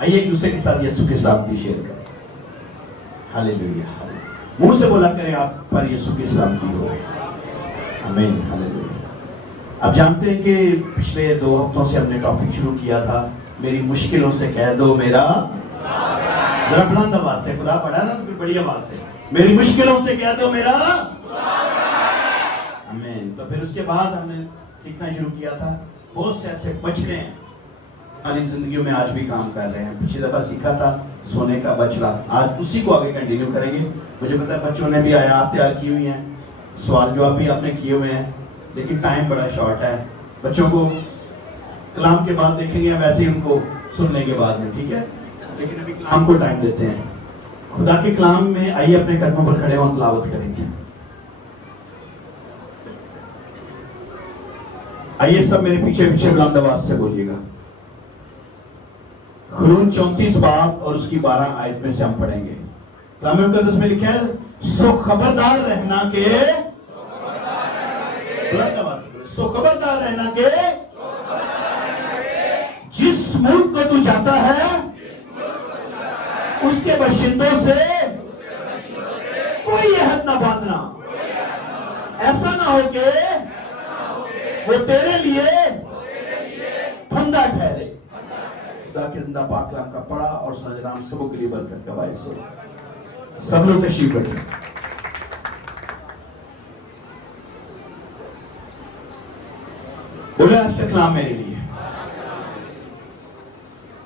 آئیے ایک دوسرے کے ساتھ یسوع کی سلامتی شیئر کریں. ہاللیلویا. منہ سے بولا کریں آپ پر یسوع کی سلامتی ہو. آمین. ہاللیلویا. آپ جانتے ہیں کہ پچھلے 2 ہفتوں سے ہم نے ٹاپک شروع کیا تھا میری مشکلوں سے کہہ دو میرا. ذرا بلند آواز سے, خدا پڑھا نا تو بڑی آواز سے, میری مشکلوں سے کہہ دو میرا. آمین. تو پھر اس کے بعد ہم نے سیکھنا شروع کیا تھا بہت سے ایسے بچڑے ہیں ہماری زندگیوں میں آج بھی کام کر رہے ہیں. پچھلی دفعہ سیکھا تھا سونے کا بچڑا, آج اسی کو آگے کنٹینیو کریں گے. مجھے پتا ہے بچوں نے بھی آیات تیار کی ہوئی ہیں, سوال جواب بھی آپ نے کیے ہوئے ہیں, لیکن ٹائم بڑا شارٹ ہے. بچوں کو کلام کے بعد دیکھیں گے, ویسے ہی ان کو سننے کے بعد میں, ٹھیک ہے, لیکن ابھی کلام کو ٹائم دیتے ہیں. خدا کے کلام میں آئیے اپنے قدموں پر کھڑے ہوں, تلاوت کریں گے. آئیے سب میرے پیچھے پیچھے بلند آواز سے بولیے گا. خروج 34 باب اور اس کی 12 آیت میں سے ہم پڑھیں گے. کلام مقدس میں لکھا ہے سو خبردار رہنا کہ, بلند آواز سے, سو خبردار رہنا کہ جس ملک کو تو جاتا ہے اس کے باشندوں سے کوئی عہد نہ باندھنا, ایسا نہ ہو کہ وہ تیرے لیے پھندا ٹھہرے. خدا کے زندہ پاک کلام کا پڑھا اور سنا جناب سبوں کے لیے برکت کا باعث ہو. سب لوگ تشریف رکھیں. بولے آج کا کلام میرے لیے.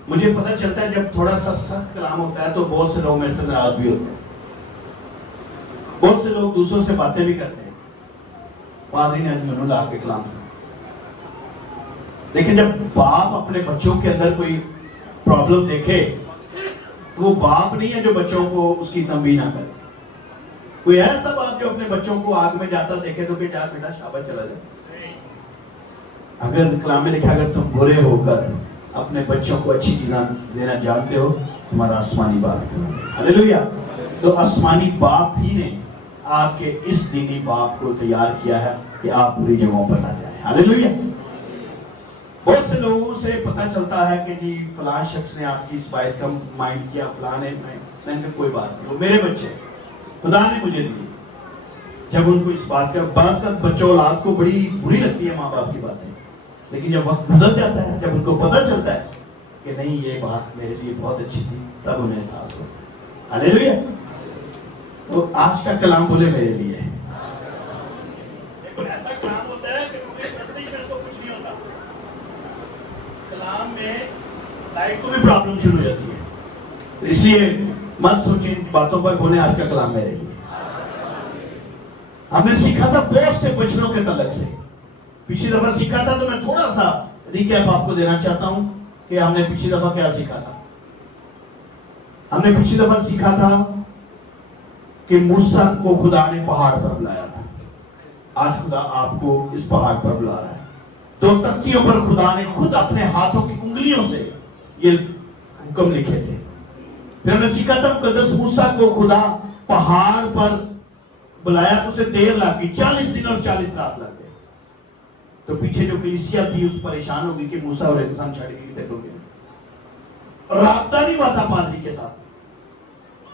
مجھے پتہ چلتا ہے جب تھوڑا سا سخت کلام ہوتا ہے تو بہت سے لوگ میرے سے ناراض بھی ہوتے ہیں, بہت سے لوگ دوسروں سے باتیں بھی کرتے ہیں, پادری نے انجمنوں لا کے کلام سنا. لیکن جب باپ اپنے بچوں کے اندر کوئی پرابلم دیکھے تو وہ باپ نہیں ہے جو بچوں کو اس کی تنبیہ نہ کرے. کوئی ایسا باپ جو اپنے بچوں کو آگ میں جاتا دیکھے تو کہ جا بیٹا شاباش چلا جائے. اگر کلام میں لکھا اگر تم برے ہو کر اپنے بچوں کو اچھی چیزیں دینا جانتے ہو تمہارا آسمانی باپ. ہاللیلویا. تو آسمانی باپ ہی نے آپ کے اس دینی باپ کو تیار کیا ہے کہ آپ بری جگہوں پر نہ جائیں. ہاللیلویا. بہت سے لوگوں سے پتہ چلتا ہے کہ جی فلان شخص نے آپ کی اس بات کا مائنڈ کیا, فلان ہے, میں نے کوئی بات نہیں, وہ میرے بچے خدا نے مجھے دیے. جب ان کو اس بات کا بعض کا بچوں اولاد کو بڑی بری لگتی ہے ماں باپ کی باتیں, لیکن جب وقت گزر جاتا ہے, جب ان کو پتہ چلتا ہے کہ نہیں یہ بات میرے لیے بہت اچھی تھی, تب انہیں احساس ہوتا ہے. ہاللیلویا. تو آج کا کلام بولے میرے لیے. ایسا کلام ہوتا ہے کہ مجھے تصدیق میں اس کو کچھ نہیں ہوتا. کلام میں لائف کو بھی پرابلم شروع ہو جاتی ہے, اس لیے مت سوچیں ان باتوں پر, بولے آج کا کلام میرے لیے. ہم نے سیکھا تھا بہت سے بچنوں کے تعلق سے. پچھلی دفعہ سیکھا تھا تو میں تھوڑا سا ریکیپ آپ کو دینا چاہتا ہوں کہ ہم نے پچھلی دفعہ کیا سیکھا تھا. ہم نے پچھلی دفعہ سیکھا تھا کہ موسیٰ کو خدا نے پہاڑ پر بلایا تھا. آج خدا آپ کو اس پہاڑ پر بلا رہا ہے. 2 تختیوں پر خدا نے خود اپنے ہاتھوں کی انگلیوں سے یہ حکم لکھے تھے. پھر ہم نے سیکھا تھا مقدس موسیٰ کو خدا پہاڑ پر بلایا تو اسے دیر لگ گئی, 40 دن اور 40 رات لگ گئے. تو پیچھے جو کلیسیا تھی اس پریشان ہو گئی کہ موسیٰ اور انسان چھڑ گئی تھے, رابطہ نہیں ہوا تھا پادری کے ساتھ.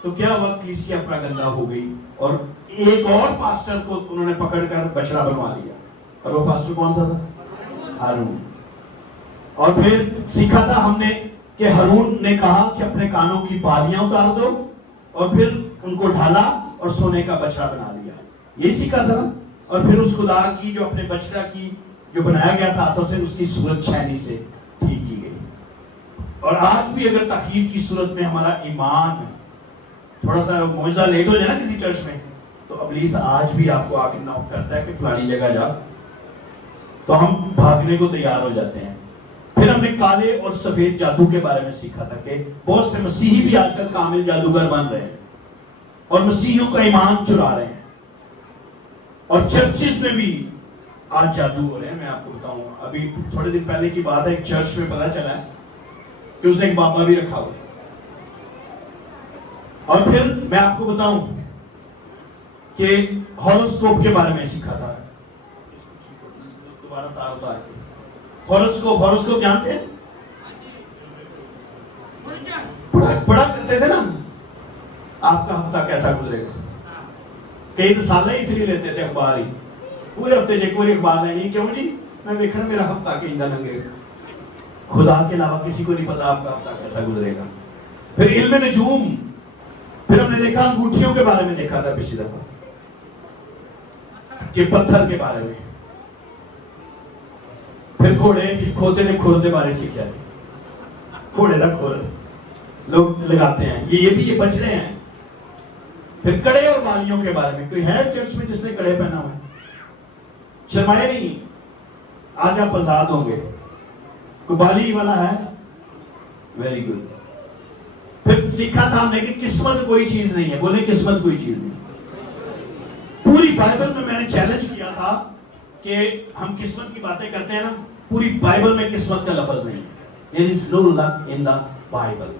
تو کیا وقت کلیسیا اپنا گندہ ہو گئی اور ایک اور پاسٹر کو انہوں نے پکڑ کر بچڑا بنوا لیا. اور وہ پاسٹر کون سا تھا؟ ہارون. اور پھر سیکھا تھا ہم نے کہ ہارون نے کہا کہ اپنے کانوں کی بالیاں اتار دو, اور پھر ان کو ڈھالا اور سونے کا بچڑا بنا لیا. یہی سیکھا تھا. اور پھر اس خدا کی جو اپنے بچڑا کی جو بنایا گیا تھا ہاتھوں سے, اس کی صورت چھینی سے ٹھیک کی گئی. اور آج بھی اگر تخییر کی صورت میں ہمارا ایمان تھوڑا سا معجزہ لیٹ ہو جائے نا کسی چرچ میں, تو ابلیس آج بھی آپ کو آگے نوک کرتا ہے کہ فلانی جگہ جا, تو ہم بھاگنے کو تیار ہو جاتے ہیں. پھر ہم نے کالے اور سفید جادو کے بارے میں سیکھا تھا کہ بہت سے مسیحی بھی آج کل کامل جادوگر بن رہے ہیں اور مسیحیوں کا ایمان چرا رہے ہیں, اور چرچز میں بھی آج جادو ہو رہے ہیں. میں آپ کو بتاؤں, ابھی تھوڑے دن پہلے کی بات ہے, ایک چرچ میں پتا چلا ہے کہ اس نے ایک بابا بھی رکھا ہوا. اور پھر میں آپ کو بتاؤں کہ ہاروسکوپ کے بارے میں سیکھا تھا. دوبارہ تار اتار کے ہاروسکوپ جانتے ہیں؟ کرتے تھے نا آپ کا ہفتہ کیسا گزرے گا. کئی رسالہ اس لیے لیتے تھے اخبار ہی پورے ہفتے جو کوئی اخبار نہیں. کیوں جی؟ میں دیکھنا میرا ہفتہ کہیں لنگے گا. خدا کے علاوہ کسی کو نہیں پتا آپ کا ہفتہ کیسا گزرے گا. پھر علم نجوم، پھر ہم نے دیکھا انگوٹھیوں کے بارے میں دیکھا تھا پچھلی دفعہ کہ پتھر کے بارے میں. پھر گھوڑے کھوتے نے کھور کے بارے سیکھا جی. گھوڑے کا کھور لوگ لگاتے ہیں، یہ بھی یہ بچڑے ہیں. پھر کڑے اور بالیوں کے بارے میں. کوئی ہے چرچ میں جس نے کڑے پہنا ہوا ہے؟ شرمائے نہیں، آج آپ آزاد ہوں گے. کوئی بالی والا ہے؟ Very good. پھر سیکھا تھا ہم نے کہ قسمت کوئی چیز نہیں ہے. بولے قسمت کوئی چیز نہیں. پوری بائبل میں نے چیلنج کیا تھا کہ ہم قسمت کی باتیں کرتے ہیں نا، پوری بائبل میں قسمت کا لفظ نہیں. There is no luck in the Bible.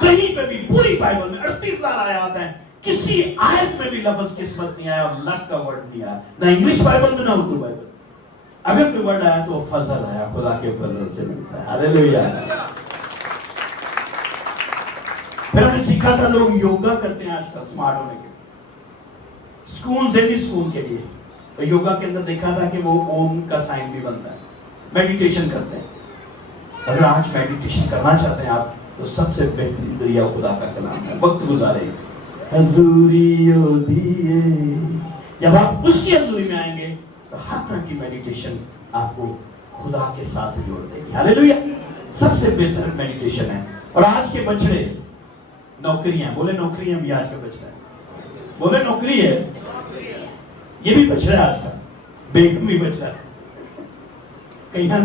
کہیں پہ بھی پوری بائبل میں 38,000 آیات ہیں، کسی آیت میں بھی لفظ قسمت نہیں آیا اور لک کا ورڈ نہیں آیا، نہ انگلش بائبل میں نہ اردو بائبل. اگر کوئی ورڈ آیا تو فضل آیا، خدا کے فضل سے ملتا ہے. ہاللیلویا. پھر ہم نے سیکھا تھا لوگ یوگا کرتے ہیں آج کل سمارٹ ہونے کے سکون، ذہنی سکون کے لیے. تو یوگا کے اندر دیکھا تھا کہ وہ اوم کا سائن بھی بنتا ہے. میڈیٹیشن کرتے ہیں. اگر آج میڈیٹیشن کرنا چاہتے ہیں آپ تو سب سے بہترین ذریعہ خدا کا کلام ہے. وقت گزارے حضوریو دیے. جب آپ اس کی حضوری میں آئیں گے تو ہر طرح کی میڈیٹیشن آپ کو خدا کے ساتھ جوڑ دے گی. ہاللیلویا. سب سے بہتر میڈیٹیشن ہے. اور آج کے بچڑے نوکریاں، بولے نوکریاں بھی آج کا بچڑا ہے. بولے نوکری ہے، یہ بھی بچڑا ہے. آج کا بیگم بھی بچڑا ہے. کئیاں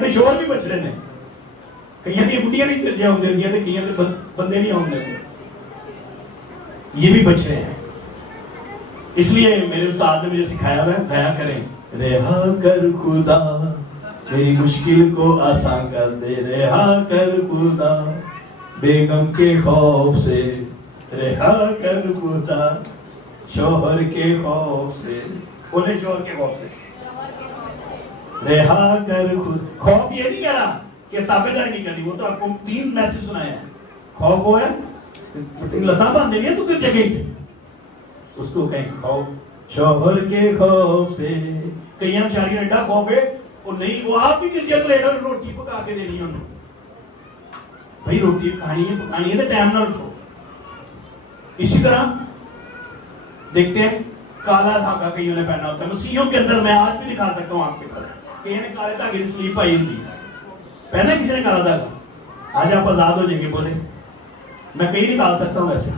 دے شوہر بھی بچڑے نے. کئیاں دی بڑھیاں نہیں ترجیح ہوں دیا تے کئیاں دے بندے نہیں ہوں دے. یہ بھی بچڑے ہیں. اس لیے میرے استاد نے مجھے سکھایا ہے دیا کریں رہا کر خدا میری مشکل کو آسان کر دے. رہا کر خدا بیگم کے خوف سے. رہا کر خدا شوہر کے خوف سے. بولے شوہر کے خوف سے. رہا کر خود. خوف یہ نہیں کہہ رہا کہ تابع داری نہیں کرنی. وہ تو آپ کو 3 میسج سنائے ہیں. خوف وہ ہے لتا باندھ دیں گے تو پھر جگہ گے. اس کو کہیں خوف شوہر کے خوف سے. کئی بیچاری ایڈا خوف ہے وہ نہیں، وہ آپ بھی گرجت لے رہا روٹی پکا کے دینی ہے انہوں. بھائی روٹی کھانی ہے پکانی ہے تو ٹائم نہ اٹھو. اسی طرح دیکھتے ہیں کالا دھاگا کئیوں نے پہنا ہوتا ہے. مسیحوں کے اندر میں آج بھی دکھا سکتا ہوں آپ کے پاس کئیوں نے کالے دھاگے کی سلیپ پائی ہوتی ہے. پہنا کسی نے کالا دھاگا. آج آپ آزاد ہو جائیں گے. بولے میں کہیں نکال سکتا ہوں. ویسے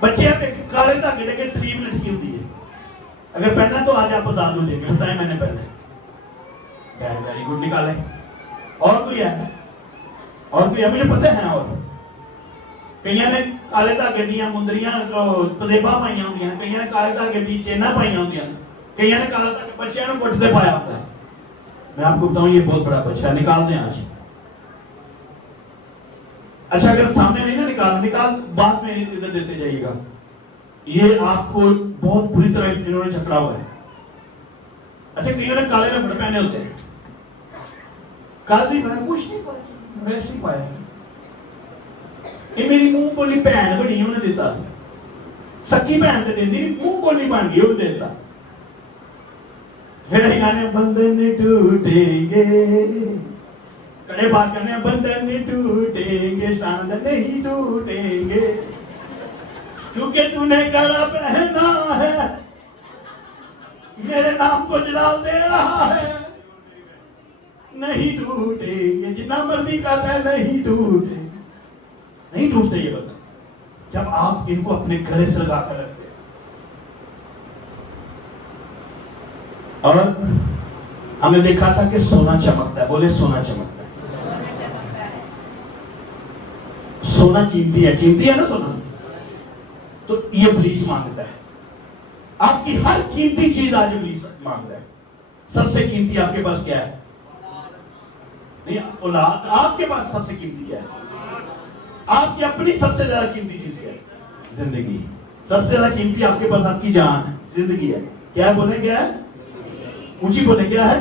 بچے کالے دھاگے دے کے سلیپ لٹکی ہوتی ہے. اگر پہنا تو آج آپ آزاد ہو جائیں گے. بتائیں میں نے پہنا. ویری گڈ نکالے. اور کوئی ہے؟ اور کوئی ہے؟ مجھے پتہ ہے. اور کئیاں نے کالے دھاگے دیا مندریاں پزیبا پائیاں ہوتی ہیں. کئیاں نے کالے دھاگے دی چینا پائیاں ہوتی ہیں. کئیاں نے کالا دھاگا بچیاں نے گٹھ دے پایا ہوتا ہے. میں آپ کو بتاؤں یہ بہت بڑا بچہ ہے. نکال دیں آج. اچھا اگر سامنے نہیں نا نکال بعد میں ادھر دیتے جائیے گا. یہ آپ کو بہت بری طرح انہوں نے جھکڑا ہوا ہے. اچھا کئیوں نے کالے ربڑ پہنے ہوتے ہیں. کال نہیں پایا کچھ نہیں پایا ویسے ہی پایا. یہ میری منہ بولی بہن بنی انہیں دیتا. سکی بہن تے دیندی منہ بولی بن گئی انہیں دیتا. پھر یہ گانے بندن ٹوٹیں گے کڑے بات کرنے بندن ٹوٹیں گے ساند نہیں ٹوٹیں گے کیونکہ تو نے کڑا پہنا ہے میرے نام کو جلال دے رہا ہے. نہیں ٹوٹیں گے جتنا مرضی کرتا ہے نہیں ٹوٹیں نہیں ٹوٹتے. یہ بتا جب آپ ان کو اپنے گھرے سے لگا کر رکھتے. اور ہم نے دیکھا تھا کہ سونا چمکتا ہے. بولے سونا چمکتا ہے. سونا قیمتی ہے نا سونا. تو یہ ابلیس مانگتا ہے. آپ کی ہر قیمتی چیز آج ابلیس مانگتا ہے. سب سے قیمتی آپ کے پاس کیا ہے؟ نہیں اولاد. آپ کے پاس سب سے قیمتی کیا ہے؟ آپ کی اپنی سب سے زیادہ قیمتی چیز کیا ہے؟ زندگی. سب سے زیادہ قیمتی آپ کے پاس آپ کی جان ہے، زندگی ہے. کیا بولے کیا ہے؟ اونچی بولے کیا ہے؟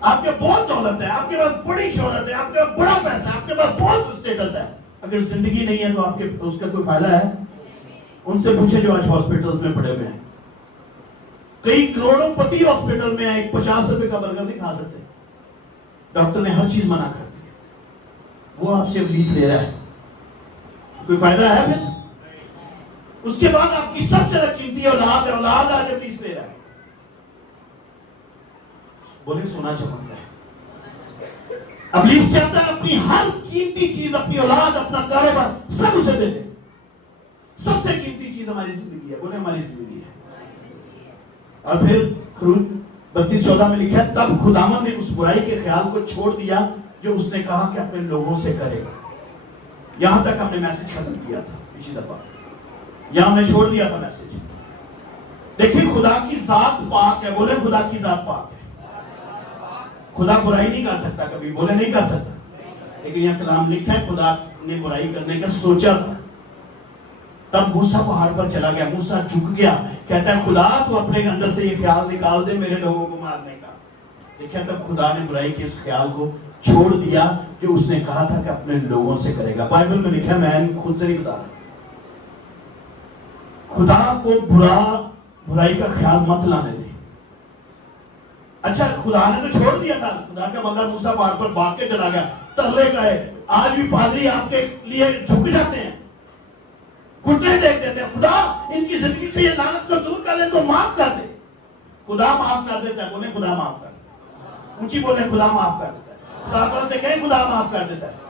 آپ کے بہت دولت ہے، آپ کے پاس بڑی شہرت ہے، آپ کے پاس بڑا پیسہ ہے، آپ کے پاس پاس بہت اسٹیٹس ہے، اگر زندگی نہیں ہے تو آپ کے اس کا کوئی فائدہ ہے؟ ان سے پوچھے جو آج ہاسپٹلز میں پڑے ہوئے ہیں، کئی کروڑوں پتی ہاسپٹل میں ہیں، 50 روپے کا برگر نہیں کھا سکتے، ڈاکٹر نے ہر چیز منع کر دی، وہ آپ سے ابلیس لے رہا ہے، کوئی فائدہ ہے پھر؟ اس کے بعد آپ کی سب سے زیادہ قیمتی اولاد ہے، اولاد آج ابلیس لے رہا ہے. بولے سونا چمکتا ہے. ابلیس چاہتا ہے اپنی ہر قیمتی چیز، اپنی اولاد، اپنا کاروبار سب اسے دے دے. سب سے قیمتی چیز ہماری زندگی ہے، بولے ہماری زندگی ہے. اور پھر خروج 32:14 میں لکھا ہے تب خداوند نے اس برائی کے خیال کو چھوڑ دیا جو اس نے کہا کہ اپنے لوگوں سے کرے گا. یہاں تک ہم نے میسج ختم کیا تھا پچھلی دفعہ، یہاں ہم نے چھوڑ دیا تھا میسج. دیکھیں خدا کی ذات پاک ہے، بولے خدا کی ذات پاک ہے. خدا برائی نہیں کر سکتا کبھی، بولے نہیں کر سکتا. لیکن یہاں کلام لکھا ہے خدا نے برائی کرنے کا سوچا تھا. تب موسیٰ پہاڑ پر چلا گیا، موسیٰ جھک گیا، کہتا ہے خدا تو اپنے اندر سے یہ خیال نکال دے میرے لوگوں کو مارنے کا. دیکھا تب خدا نے برائی کے اس خیال کو چھوڑ دیا جو اس نے کہا تھا کہ اپنے لوگوں سے کرے گا. بائبل میں لکھا ہے، میں خود سے نہیں بتا رہا، خدا کو برائی کا خیال مت لانے دے. اچھا خدا نے تو چھوڑ دیا تھا، خدا کا بندہ موسیٰ پہاڑ پر بھاگ کے چلا گیا، ترلے کا ہے. آج بھی پادری آپ کے لیے جھک جاتے ہیں، گھٹنے ٹیک دیتے ہیں، خدا ان کی زندگی سے یہ لعنت کو دور کر دے تو معاف کر دے. خدا معاف کر دیتا ہے، بولے خدا معاف کر دیتا ہے. اونچی بولے خدا معاف کر دیتا ہے. ساتھ سے کہیں خدا معاف کر دیتا ہے.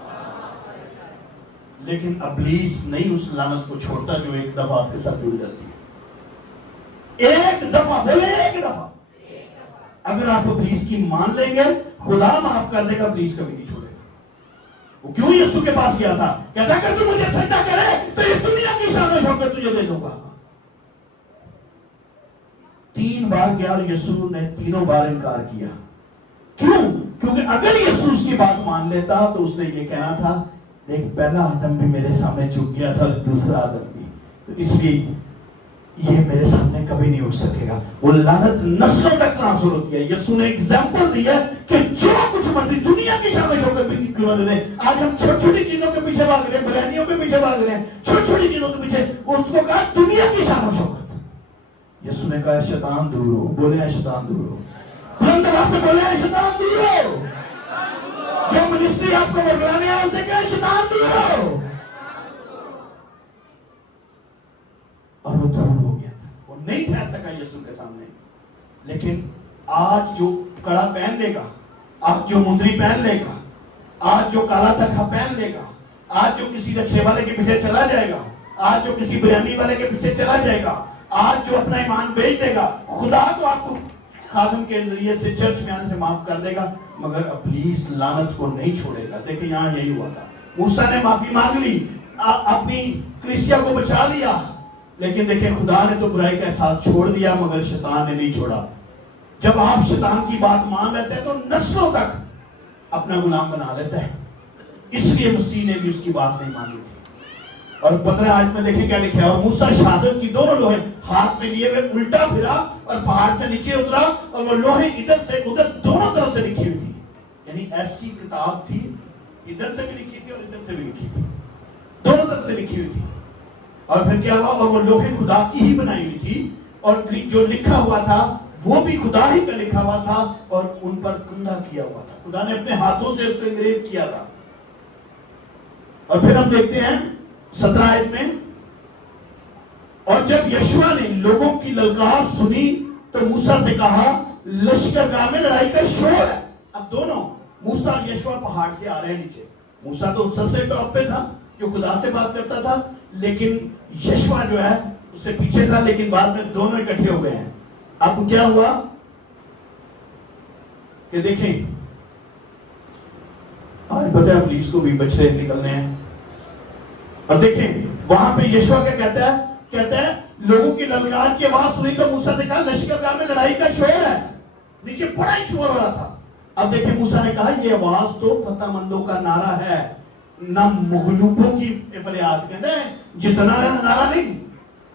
لیکن ابلیس نہیں اس لعنت کو چھوڑتا جو ایک دفعہ آپ کے ساتھ جڑ جاتی ہے. ایک دفعہ، بولے ایک دفعہ. اگر آپ ابلیس کی مان لیں گے خدا معاف کر دے گا، ابلیس کبھی نہیں چھوڑے گا. وہ کیوں یسوع کے پاس گیا تھا؟ کہتا کہ تو مجھے سجدہ کرے تو یہ دنیا کی شان و شوکت تجھے دے دوں گا. 3 بار گیا اور یسوع نے تینوں بار انکار کیا. کیوں؟ کیونکہ اگر یسوع اس کی بات مان لیتا تو اس نے یہ کہنا تھا دیکھ پہلا آدم بھی میرے سامنے جھک گیا تھا اور دوسرا آدم بھی، تو اس لیے یہ میرے سامنے کبھی نہیں اٹھ سکے گا. وہ لعنت نسلوں تک ٹرانسفر ہوتی ہے. یسوع نے ایگزامپل دی ہے کہ جو کچھ مرضی دنیا کی شان و شوکت بھی کیوں نہ دے. آج ہم چھوٹی چھوٹی چیزوں کے پیچھے بھاگ رہے ہیں، بریانیوں کے پیچھے بھاگ رہے ہیں، چھوٹی چھوٹی چیزوں کے پیچھے. اس کو کہا دنیا کی شان و شوکت. یسوع نے کہا شیطان دور ہو، بولے شیطان دور ہو. بلند آواز سے بولے شیطان دور ہو. جو منسٹری آپ کو ورگلانے ہے اسے کہے شیطان دور ہو. اور وہ دور ہو گیا تھا، وہ نہیں ٹھہر سکا یسوع کے سامنے. لیکن آج جو کڑا پہن لے گا، آج جو مندری پہن لے گا، آج جو کالا تکھا پہن لے گا، آج جو کسی رکشے والے کے پیچھے چلا جائے گا، آج جو کسی بریانی والے کے پیچھے چلا جائے گا، آج جو اپنا ایمان بیچ دے گا، خدا تو آپ کو خادم کے ذریعے سے چرچ میں آنے سے معاف کر دے گا، مگر ابلیس لعنت کو نہیں چھوڑے گا. دیکھیں یہاں یہی ہوا تھا. موسیٰ نے معافی مانگ لی، اپنی کلیسیا کو بچا لیا، لیکن دیکھیں خدا نے تو برائی کا احساس چھوڑ دیا مگر شیطان نے نہیں چھوڑا. جب آپ شیطان کی بات مان لیتے ہیں تو نسلوں تک اپنا غلام بنا لیتا ہے. اس لیے مسیح نے بھی اس کی بات نہیں مانی تھی. اور 15 آیت میں دیکھیں کیا لکھا ہے، اور موسیٰ شہادت کی دونوں لوہے ہاتھ میں لیے ہوئے الٹا پھرا اور پہاڑ سے نیچے اترا، اور وہ لوہے ادھر سے ادھر دونوں طرف سے لکھی ہوئی تھی. یعنی ایسی کتاب تھی، ادھر سے بھی لکھی تھی اور ادھر سے بھی لکھی تھی، دونوں طرف سے لکھی ہوئی تھی. اور پھر کیا ہوا، اور وہ لوہے خدا کی ہی بنائی ہوئی تھی، اور جو لکھا ہوا تھا وہ بھی خدا ہی کا لکھا ہوا تھا، اور ان پر کندہ کیا ہوا تھا. خدا نے اپنے ہاتھوں سے اس کو انگریز کیا تھا. اور پھر ہم دیکھتے ہیں 17 آیت میں، اور جب یشوع نے لوگوں کی للکار سنی تو موسیٰ سے کہا لشکرگاہ میں لڑائی کا شور ہے. اب دونوں موسیٰ اور یشوع پہاڑ سے آ رہے ہیں نیچے. موسیٰ تو سب سے ٹاپ پہ تھا جو خدا سے بات کرتا تھا، لیکن یشوع جو ہے اس سے پیچھے تھا، لیکن بعد میں دونوں اکٹھے ہو گئے ہیں. اب کیا ہوا کہ دیکھیں آج پتہ ہے پولیس کو بھی بچے نکلنے ہیں. اور دیکھیں وہاں پہ یشوع کیا کہتا ہے لوگوں کی للکار کی آواز سنی تو موسیٰ سے کہا لشکرگاہ میں لڑائی کا شور ہے. نیچے بڑا ہی شور ہو رہا تھا. اب دیکھیں موسیٰ نے کہا یہ آواز تو فتح مندوں کا نعرہ ہے، نہ مغلوبوں کی فریاد. کہتے ہیں جتنا نعرہ نہیں،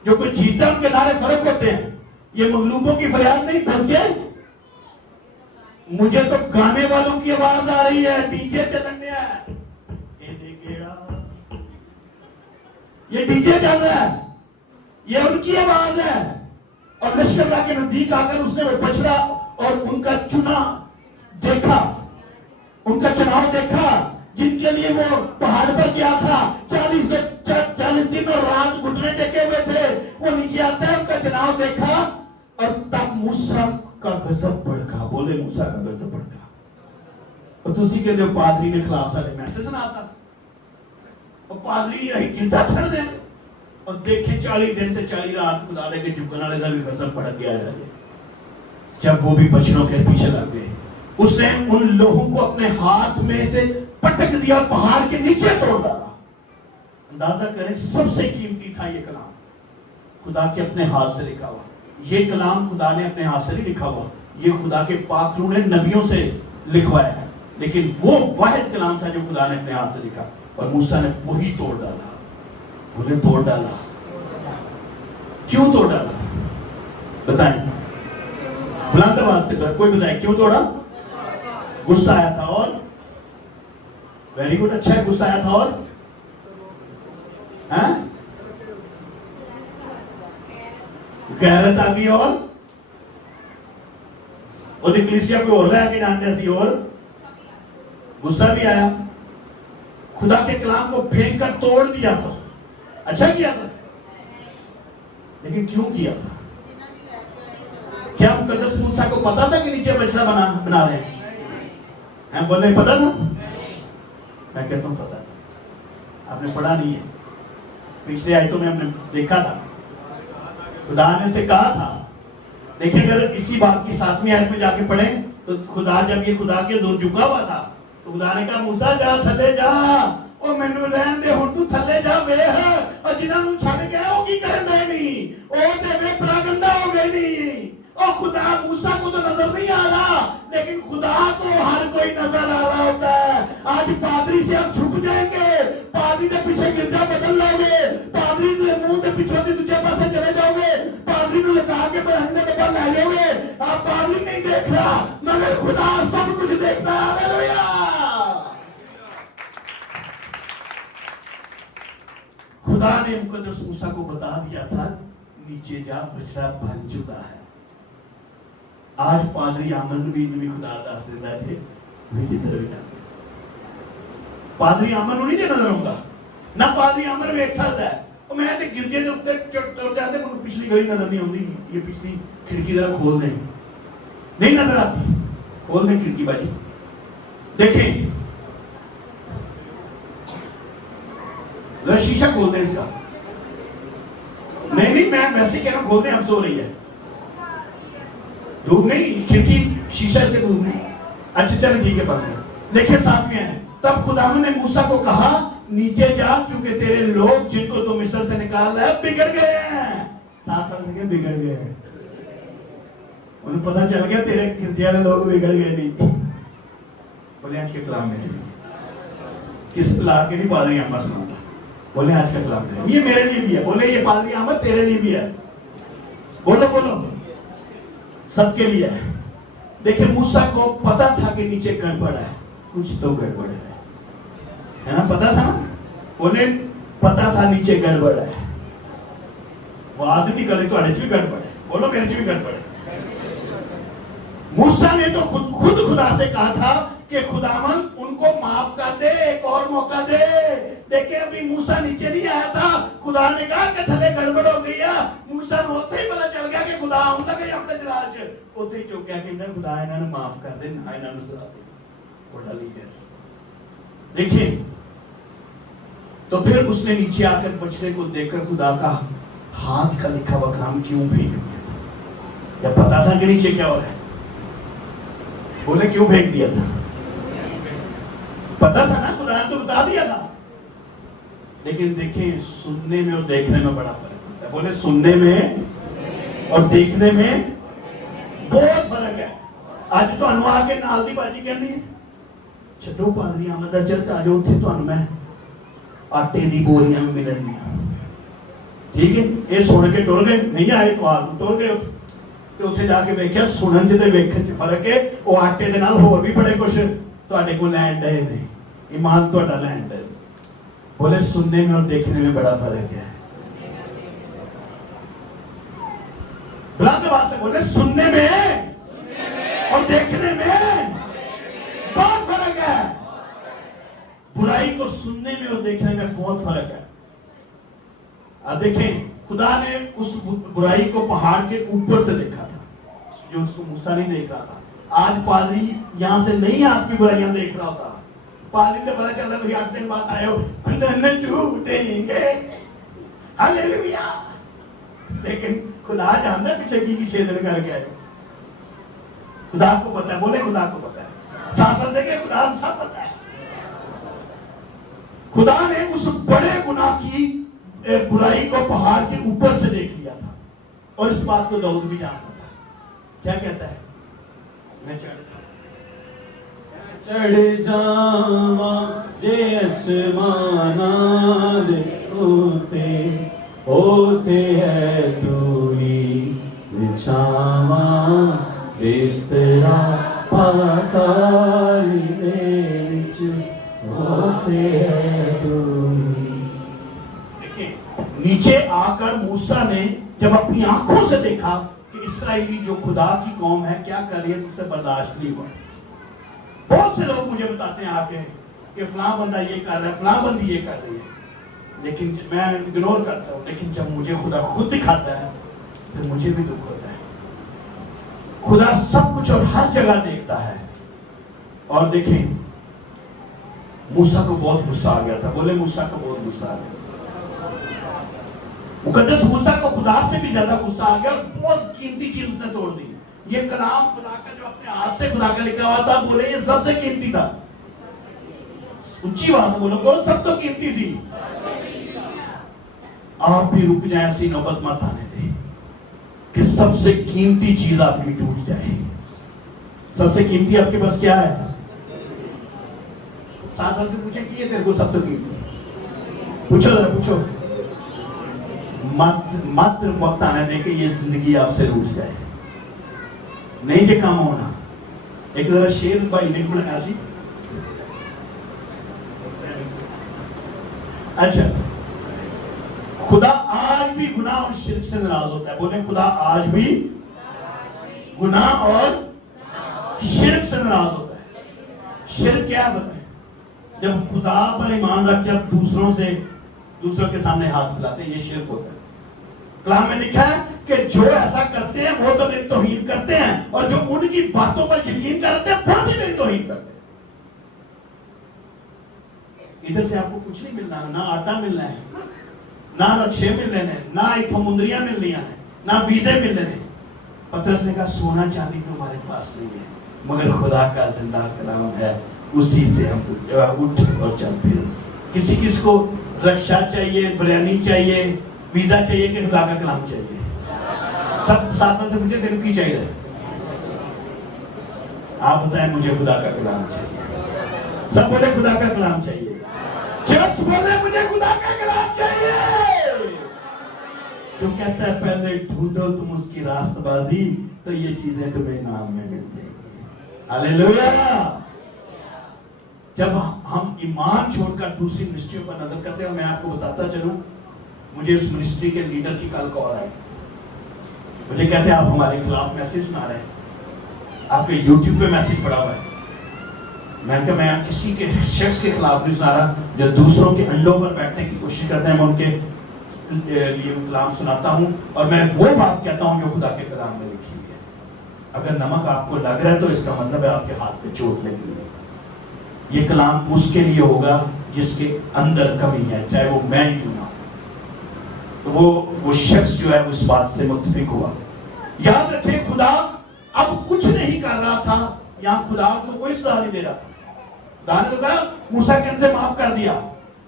جو کوئی جیتا ان کے نعرے فرق ہوتے ہیں. یہ مغلوبوں کی فریاد نہیں، بلکہ مجھے تو گانے والوں کی آواز آ رہی ہے، ڈی جے چلنے ہے. یہ ڈیجے چل رہا ہے، یہ ان کی آواز ہے، اور لشکر اللہ کے نزدیک آ کر اس نے وہ بچڑا اور ان کا چنا دیکھا، ان کا چناؤ دیکھا، جن کے لیے وہ پہاڑ پر گیا تھا، 40 دن اور رات گھٹنے ٹیکے ہوئے تھے، وہ نیچے آتا ہے، ان کا چناؤ دیکھا، اور تب موسیٰ کا غضب بھڑکا. بولے موسیٰ کا غضب بھڑکا. اور تسی کہتے ہو پادری نے خلاف سارے میسج سناتا، اور پادری یہی گنتا چھڑ دیں، اور دیکھیں 40 دن سے 40 رات خدا دے کے جھکن والے دا بھی غضب بھڑک گیا ہے. جب وہ بھی بچڑوں کے پیچھے لگ گئے، اس نے ان لوگوں کو اپنے ہاتھ میں سے پٹک دیا، پہاڑ کے نیچے توڑ ڈالا. اندازہ کریں سب سے قیمتی تھا یہ کلام، خدا کے اپنے ہاتھ سے لکھا ہوا. یہ کلام خدا نے اپنے ہاتھ سے نہیں لکھا ہوا، یہ خدا کے پاک روح نے نبیوں سے لکھوایا ہے، لیکن وہ واحد کلام تھا جو خدا نے اپنے ہاتھ سے لکھا، اور موسیٰ نے وہی توڑ ڈالا. بولے توڑ ڈالا. کیوں توڑ ڈالا بتائیں؟ بلند آواز سے کوئی بتائے کیوں توڑا؟ غصہ آیا تھا. اور ویری گڈ، اچھا ہے، غصہ آیا تھا. اور غیرت آ گئی، اور کلیسیا کوئی اور لیا کے جانتے سی، اور غصہ بھی آیا. خدا کے کلام کو پھینک کر توڑ دیا تھا. اچھا کیا تھا، لیکن کیوں کیا تھا؟ کیا مقدس موسیٰ کو پتا تھا کہ نیچے بچڑا بنا رہے ہیں؟ بولے پتا تھا؟ میں کہتا ہوں پتا تھا، آپ نے پڑھا نہیں ہے. پچھلے آیتوں میں ہم نے دیکھا تھا خدا نے اسے کہا تھا. دیکھیں اگر اسی بات کی 7ویں آیت میں جا کے پڑھیں تو خدا جب یہ خدا کے زور جھکا ہوا تھا تو خدا نے کہا موسیٰ جا تھلے جا، او مینوں رہن دے، ہن تو تھلے جا ویکھ، اور جنہاں نوں چھڈ کے او کی کرن دے نہیں، او تے وے پراگندا ہو گئے نہیں. اور خدا موسیٰ کو تو نظر نہیں آ رہا، لیکن خدا کو ہر کوئی نظر آ رہا ہوتا ہے. آج پادری سے آپ چھپ جائیں گے، پادری کے پیچھے گرجا بدل لو گے، پادری کے منہ کے پیچھے دوسرے پاسے چلے جاؤ گے، پادری کو لگا کے برہنی کا ڈبہ لے جاؤ گے. آپ پادری نہیں دیکھ رہا مگر خدا سب کچھ دیکھتا ہے. ہاللیلویا. خدا نے مقدس موسیٰ کو بتا دیا تھا نیچے جا، بچڑا بن چکا ہے. آج پادری آمن بھی خدا داس دیتا ہے بھی جدھر بھی جاتے. پادری آمن نہیں نظر آؤں نہ پادری آمن بھی ایک ساتھ ہے. میں گرجے کے اتنے چڑھ جاتے، مجھے پچھلی گلی نظر نہیں آتی. یہ پچھلی کھڑکی ذرا کھول دیں، نہیں نظر آتی، کھول دیں کھڑکی باجی. دیکھیں ذرا شیشہ کھول دیں اس کا. نہیں میں ویسے کہہ رہا ہوں کھول دیں، ہم سو رہی ہے. دور نہیں، کھڑکی شیشہ سے دور نہیں. اچھا چلیں ٹھیک ہے بات ہے. دیکھیں ساتھ میں ہے. تب خدا نے موسیٰ کو کہا نیچے جا، کیونکہ تیرے لوگ جن کو تو مصر سے نکال رہا ہے بگڑ گئے ہیں. 7 سال سے بگڑ گئے ہیں. انہیں پتہ چل گیا تیرے گرجے والے لوگ بگڑ گئے نہیں. بولے آج کے کلام میں کس پلا کے نہیں پادری عامر سناتا. بولے آج کا کلام میں یہ میرے لیے بھی ہے. بولے یہ پادری عامر تیرے لیے بھی ہے. بولو سب کے لیے ہے. دیکھیں موسیٰ کو پتا تھا کہ نیچے گڑبڑ ہے، کچھ تو گڑبڑ ہے نا، پتا تھا نا. بولے پتا تھا نیچے گڑبڑ ہے. آواز نہیں کر رہی تو بھی گڑبڑ ہے. بولو میرے بھی گڑبڑ ہے. موسیٰ نے تو خود خدا سے کہا تھا کہ خداوند ان کو معاف کر دے، ایک اور موقع دے. دیکھیں ابھی موسیٰ نیچے نہیں آیا تھا، خدا نے کہا کہ تھلے گڑبڑ ہو گئی ہے. موسیٰ نے ہوتے ہی پتا چل گیا کہ خدا آؤں گا کہ اپنے جلال سے ہوتے ہی چوکیا کہ خدا انہوں نے معاف کر دے، نہ انہوں نے سزا دے. بڑا لیڈر. دیکھیں تو پھر اس نے نیچے آ کر بچڑے کو دیکھ کر خدا کا ہاتھ کا لکھا ہوا کلام کیوں پھینک دیا؟ جب پتا تھا کہ نیچے کیا ہو رہا ہے. بولے کیوں پھینک دیا تھا؟ پتا تھا نا، خدا نے تو بتا دیا تھا. لیکن دیکھیں سننے میں اور دیکھنے میں بڑا فرق ہوتا ہے. بولے سننے میں اور دیکھنے میں بہت فرق ہے. آج تو انواع کے نال دی باجی کہنی ہے چھٹو پادری آمد دا چرچ آ جاؤ تھے تو میں آٹے دی بوریاں میں ملن گیا. ٹھیک ہے یہ سن کے ٹر گئے، نہیں آئے تو آپ ٹر گئے. تو اتنے جا کے دیکھا سنن چ تے ویکھن چ فرق ہے. وہ آٹے دے نال ہور بھی بڑے کچھ تواڈے کول لین ڈے نے، ایمان تہاڈا لین ڈے. بولے سننے میں اور دیکھنے میں بڑا فرق ہے. بلند آواز سے بولے سننے میں اور دیکھنے میں بہت فرق ہے. برائی کو سننے میں اور دیکھنے میں بہت فرق ہے. اب دیکھیں خدا نے اس برائی کو پہاڑ کے اوپر سے دیکھا تھا جو اس کو موسیٰ نہیں دیکھ رہا تھا. آج پادری یہاں سے نہیں آپ کی برائیاں دیکھ رہا ہوتا. پادری نے پتا چل رہا بھائی 8 دن بعد آئے ہو اندر ٹوٹیں گے ہلیلویا. لیکن خدا جانتا ہے پیچھے کی 6 دن کر کے آئے. خدا کو پتا ہے. بولے خدا کو پتا ہے. ساتھ سے کہ خدا سب پتا ہے. خدا نے اس بڑے گناہ کی برائی کو پہاڑ کے اوپر سے دیکھ لیا تھا اور اس بات کو داؤد بھی جانتا تھا. کیا کہتا ہے؟ میں چڑھ جاواں جے اسماناں دے اوتے ہوتے ہے دوری بچھاواں بسترا پاتال دے وچ ہوتے ہے دوری. نیچے آ کر موسیٰ نے جب اپنی آنکھوں سے دیکھا کہ اسرائیلی جو خدا کی قوم ہے کیا کر رہی ہے تو اسے برداشت نہیں ہوا. بہت سے لوگ مجھے بتاتے ہیں آ کے کہ فلاں بندہ یہ کر رہا ہے فلاں بندی یہ کر رہی ہے, لیکن میں اگنور کرتا ہوں. لیکن جب مجھے خدا خود دکھاتا ہے پھر مجھے بھی دکھ ہوتا ہے. خدا سب کچھ اور ہر جگہ دیکھتا ہے. اور دیکھیں موسیٰ کو بہت غصہ آ گیا تھا. بولے موسیٰ کو بہت غصہ آ گیا. مقدس موسیٰ کو خدا سے بھی زیادہ غصہ آ گیا اور بہت قیمتی چیز اس نے توڑ دی. یہ کلام خدا کا جو اپنے ہاتھ سے خدا کا لکھا ہوا تھا, بولے یہ سب سے قیمتی تھا. اونچی بات بولو, بولو سب تو قیمتی تھی. آپ بھی رک جائیں, ایسی نوبت مت آنے دیں کہ سب سے قیمتی چیز آپ کی ٹوٹ جائے. سب سے قیمتی آپ کے پاس کیا ہے؟ ساتھ سے پوچھیں کہ یہ تیرے کو سب تو قیمتی. پوچھو ذرا پوچھو. مت وقت آنے دیں کہ یہ زندگی آپ سے روٹ جائے. نہیں جے کام ہونا. ایک ذرا شیر بھائی نے بڑھایا سی. اچھا, خدا آج بھی گناہ اور شرک سے ناراض ہوتا ہے. بولیں خدا آج بھی گناہ اور شرک سے ناراض ہوتا ہے. شرک کیا ہے بتائیں؟ جب خدا پر ایمان رکھ کے اب دوسروں کے سامنے ہاتھ پھیلاتے ہیں, یہ شرک ہوتا ہے. کلام میں لکھا ہے کہ جو ایسا کرتے ہیں وہ تو میری توہین کرتے ہیں, اور جو ان کی باتوں پر یقین کرتے ہیں وہ بھی میری توہین کرتے ہیں. ادھر سے آپ کو کچھ نہیں ملنا, نہ آٹا ملنا ہے, نہ رکشے ملنے ہیں, نہ ایک سمندریاں ملنی ہیں, نہ ویزے ملنے ہیں. پترس نے کہا سونا چاندی تمہارے پاس نہیں ہے, مگر خدا کا زندہ کلام ہے, اسی سے ہم اٹھ اور چل پھر. کس کو رکشا چاہیے, بریانی چاہیے, ویزا چاہیے کہ خدا کا کلام چاہیے؟ سب ساتھ سے مجھے دل کی چاہیے. آپ بتائیں مجھے خدا کا کلام چاہیے. سب بولے خدا کا کلام چاہیے. چرچ بولے مجھے خدا کا کلام چاہیے. جو کہتا ہے پہلے ڈھونڈو تم اس کی راست بازی تو یہ چیزیں تمہیں نام میں مل جائیں گی. ہلیلویا. جب ہم ایمان چھوڑ کر دوسری منسٹریوں پر نظر کرتے ہیں, اور میں آپ کو بتاتا چلوں, مجھے اس منسٹری کے لیڈر کی کل کال آئی. مجھے کہتے ہیں آپ ہمارے خلاف میسیج سنا رہے ہیں, آپ کے یوٹیوب پہ میسیج پڑا ہوا ہے. میں نے کہا میں کسی کے شخص کے خلاف نہیں سنا رہا, جو دوسروں کے انڈوں پر بیٹھنے کی کوشش کرتے ہیں میں ان کے لیے کلام سناتا ہوں, اور میں وہ بات کہتا ہوں جو خدا کے کلام میں لکھی ہوئی ہے. اگر نمک آپ کو لگ رہا ہے تو اس کا مطلب ہے آپ کے ہاتھ پہ چوٹ لگی ہے. یہ کلام اس کے لیے ہوگا جس کے اندر کمی ہے, چاہے وہ میں ہی کیوں نہ. وہ شخص جو ہے اس بات سے متفق ہوا. یاد رکھیں خدا اب کچھ نہیں کر رہا تھا, یہاں خدا کو کوئی سزا نہیں دے رہا تھا. خدا نے تو کہا موسیٰ کے ان سے معاف کر دیا.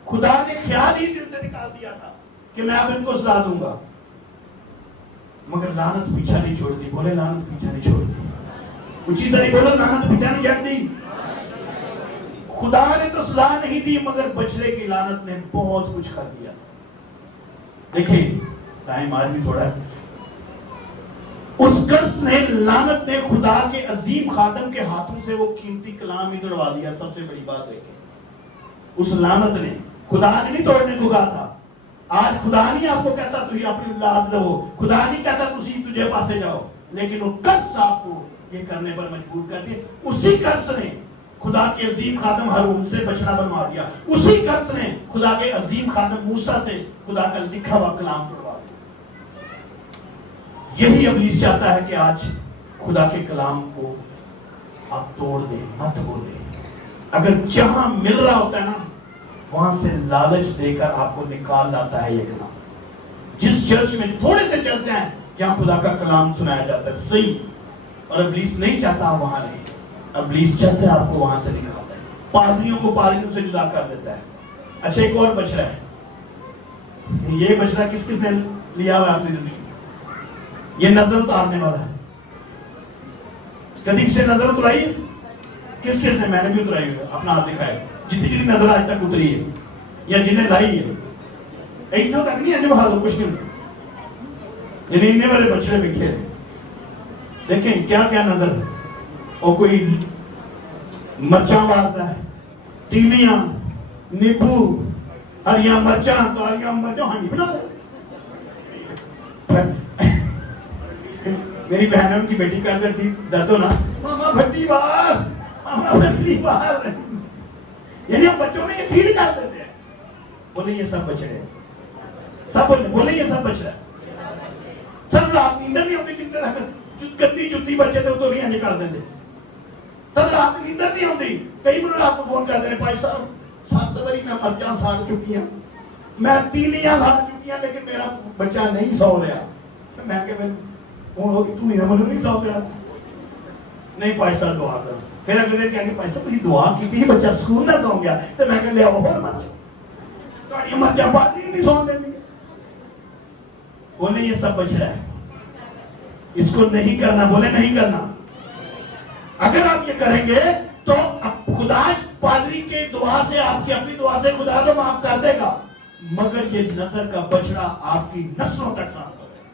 خدا نے خیال ہی دل سے نکال دیا تھا کہ میں اب ان کو سزا دوں گا, مگر لعنت پیچھا نہیں چھوڑتی. بولے لعنت پیچھا نہیں چھوڑتی. اونچی سے نہیں بولو لعنت پیچھا نہیں چھوڑتی. خدا نے تو سزا نہیں دی مگر بچڑے کی لعنت نے بہت کچھ کر دیا. دیکھیں ٹائم آج بھی تھوڑا ہے. اس قرض نے, لعنت نے خدا کے عظیم خادم کے ہاتھوں سے وہ قیمتی کلام ہی توڑوا دیا. سب سے بڑی بات دیکھیں, اس لعنت نے خدا نے نہیں توڑنے کو کہا تھا. آج خدا نہیں آپ کو کہتا تھی اپنی اولاد دو, خدا نہیں کہتا تجھے پاسے جاؤ, لیکن وہ قرض آپ کو یہ کرنے پر مجبور کر دیا. اسی قرض نے خدا کے عظیم خادم ہارون سے بچڑا بنوا دیا. اسی قرض نے خدا کے عظیم خادم موسیٰ سے خدا کا لکھا ہوا کلام توڑوا دیا. یہی ابلیس چاہتا ہے کہ آج خدا کے کلام کو آپ توڑ دیں, مت بولیں. اگر جہاں مل رہا ہوتا ہے نا, وہاں سے لالچ دے کر آپ کو نکال لاتا ہے یہ کلام. جس چرچ میں تھوڑے سے چرچ ہیں جہاں خدا کا کلام سنایا جاتا ہے صحیح, اور ابلیس نہیں چاہتا وہاں نہیں, ابلیس چاہتا ہے آپ کو وہاں سے نکالتا ہے, پادریوں کو پادریوں سے جدا کر دیتا ہے. اچھا ایک اور بچڑا ہے, یہ بچڑا کس کس نے لیا ہوا اپنی زندگی میں؟ یہ نظر اتارنے والا ہے. کبھی کسی نظر اترائی ہے؟ کس کس نے؟ میں نے بھی اترائی ہے, اپنا ہاتھ دکھائے. جتنی جتنی نظر آج تک اتری ہے یا جنہیں لائی ہے, ایک تو تک نہیں ہے جو حاضر کچھ نہیں. یعنی اتنے بڑے بچڑے بکھے ہیں, دیکھیں کیا کیا نظر. اور کوئی مرچاں مارتا ہے, تیلیاں, نیبو, ہریاں مرچاں, کالیاں مرچاں, ہاں نہیں بنا رہے. میری بہن ان کی بیٹی کہا کرتی درد ہو نا, ماما بھٹی باہر, ماما بھٹی باہر. یعنی ہم بچوں میں یہ فیل کر دیتے ہیں. بولیں یہ سب بچ رہے ہیں, سب بولیں یہ سب بچ رہا ہے. سب رات نیندر نہیں ہوتی, جن میں گندی جتی بچے تھے تو نہیں نکال دیتے. سب رات نیندر نہیں ہوتی. کئی بار رات کو فون کرتے ہیں, بھائی صاحب 7 باری میں مرچاں ساڑ چکی ہیں, میں تیلیاں ساڑ چکی ہیں, لیکن میرا بچہ نہیں سو رہا. میں کہ تو نہیں سو رہا. نہیں بھائی صاحب دعا کرو. پھر اگلے دن کہیں گے بھائی صاحب تھی دعا کی تھی, بچہ سکون نہ سو گیا. تو میں کہ لے آؤ اور مرچاں, مرچاں پادری نہیں سو دیں. بولے یہ سب بچ رہا ہے, اس کو نہیں کرنا. بولے نہیں کرنا. اگر آپ یہ کریں گے تو خدا پادری کے دعا سے, آپ کی اپنی دعا سے خدا تو معاف کر دے گا, مگر یہ نظر کا بچڑا آپ کی نسلوں تک ٹرانسفر ہے.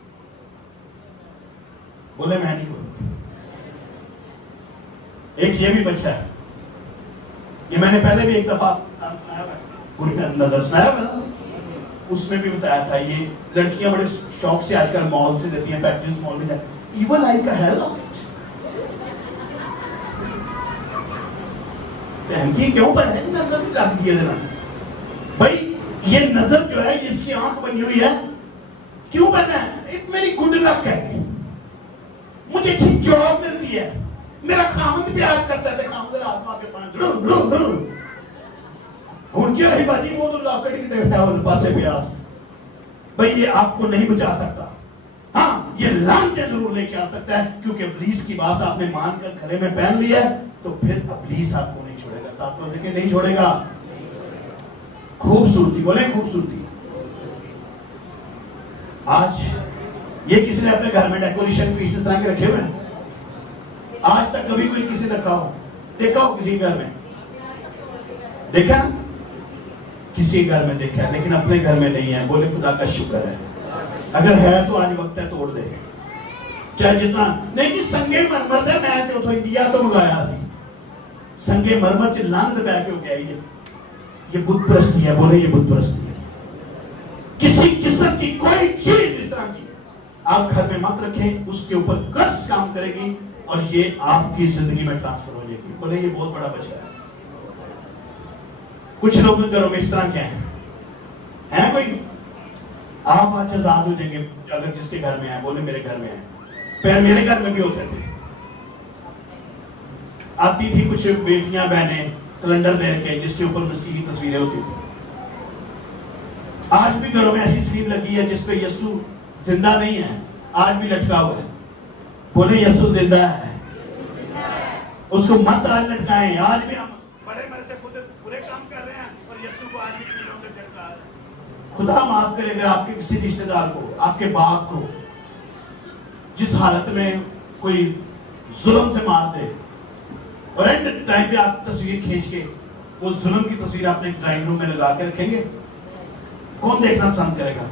بولے میں نہیں کروں. ایک یہ بھی بچہ ہے, یہ میں نے پہلے بھی ایک دفعہ پوری نظر سنایا تھا, اس میں بھی بتایا تھا. یہ لڑکیاں بڑے شوق سے آج کل مال سے دیتی ہیں, پیکجز مال میں جاتی. ایول آئی کا ہیل بہن کی کیوں پر ہے نظر لگ دیا دینا. بھائی یہ نظر جو ہے, اس کی آنکھ بنی ہوئی ہے, کیوں بنا ہے؟ میری گڈ لک ہے, مجھے اچھی جاب ملتی ہے, میرا خامد پیار کرتا ہے. خامد رات میں کے پاس ان کی رہی باتیں وہ تو لاکڑی کی دیکھتا ہے اور پاسے پیاس. بھئی یہ آپ کو نہیں بچا سکتا. ہاں یہ لعنتیں ضرور لے کے آ سکتا ہے, کیونکہ ابلیس کی بات آپ نے مان کر گھرے میں پہن لی ہے, تو پھر ابلیس آپ کو نہیں چھوڑے گا. ساتھ میں دیکھیں نہیں چھوڑے گا. خوبصورتی, بولیں خوبصورتی. آج یہ کسی نے اپنے گھر میں ڈیکوریشن پیسز طرح کے رکھے ہوئے ہیں؟ آج تک کبھی کوئی کسی نے رکھا ہو, دیکھا ہو کسی گھر میں؟ دیکھا کسی گھر میں دیکھا, لیکن اپنے گھر میں نہیں ہے. بولے خدا کا شکر ہے. اگر ہے تو آج وقت ہے توڑ دے, چاہے جتنا. نہیں سنگے مرمر دے, میں تو انڈیا تو منگایا تھی سنگے مرمر چ لانت بہ کے ہو گیا. یہ بت پرستی ہے. بولے یہ بت پرستی ہے. کسی قسم کی کوئی چیز اس طرح کی آپ گھر میں مت رکھیں, اس کے اوپر قرض کام کرے گی اور یہ آپ کی زندگی میں ٹرانسفر ہو جائے گی. بولے یہ بہت بڑا بچہ ہے. کچھ لوگ گھروں میں اس طرح کے ہیں کوئی. آپ آج آزاد ہو جائیں گے اگر جس کے گھر میں آئے. بولے میرے گھر میں آئے. پہلے میرے گھر میں بھی ہوتے تھے. آتی تھی کچھ بیٹیاں بہنیں کیلنڈر دے کے جس کے اوپر مسیحی تصویریں ہوتی تھی. آج بھی گھروں میں ایسی اسکرین لگی ہے جس پہ یسوع زندہ نہیں ہے, آج بھی لٹکا ہوا ہے. بولے یسوع زندہ ہے. اس کو مت آج لٹکائیں. آج بھی ہم بڑے مرے سے خود برے کام کر رہے ہیں اور یسوع کو آج بھی کیلوں سے جھٹکا رہے ہیں. خدا معاف کرے اگر آپ کے کسی رشتہ دار کو, آپ کے باپ کو جس حالت میں کوئی ظلم سے مار دے اور اینڈ ٹائم پہ آپ تصویر کھینچ کے وہ ظلم کی تصویر آپ نے ڈرائنگ روم میں لگا کے رکھیں گے, کون دیکھنا پسند کرے گا؟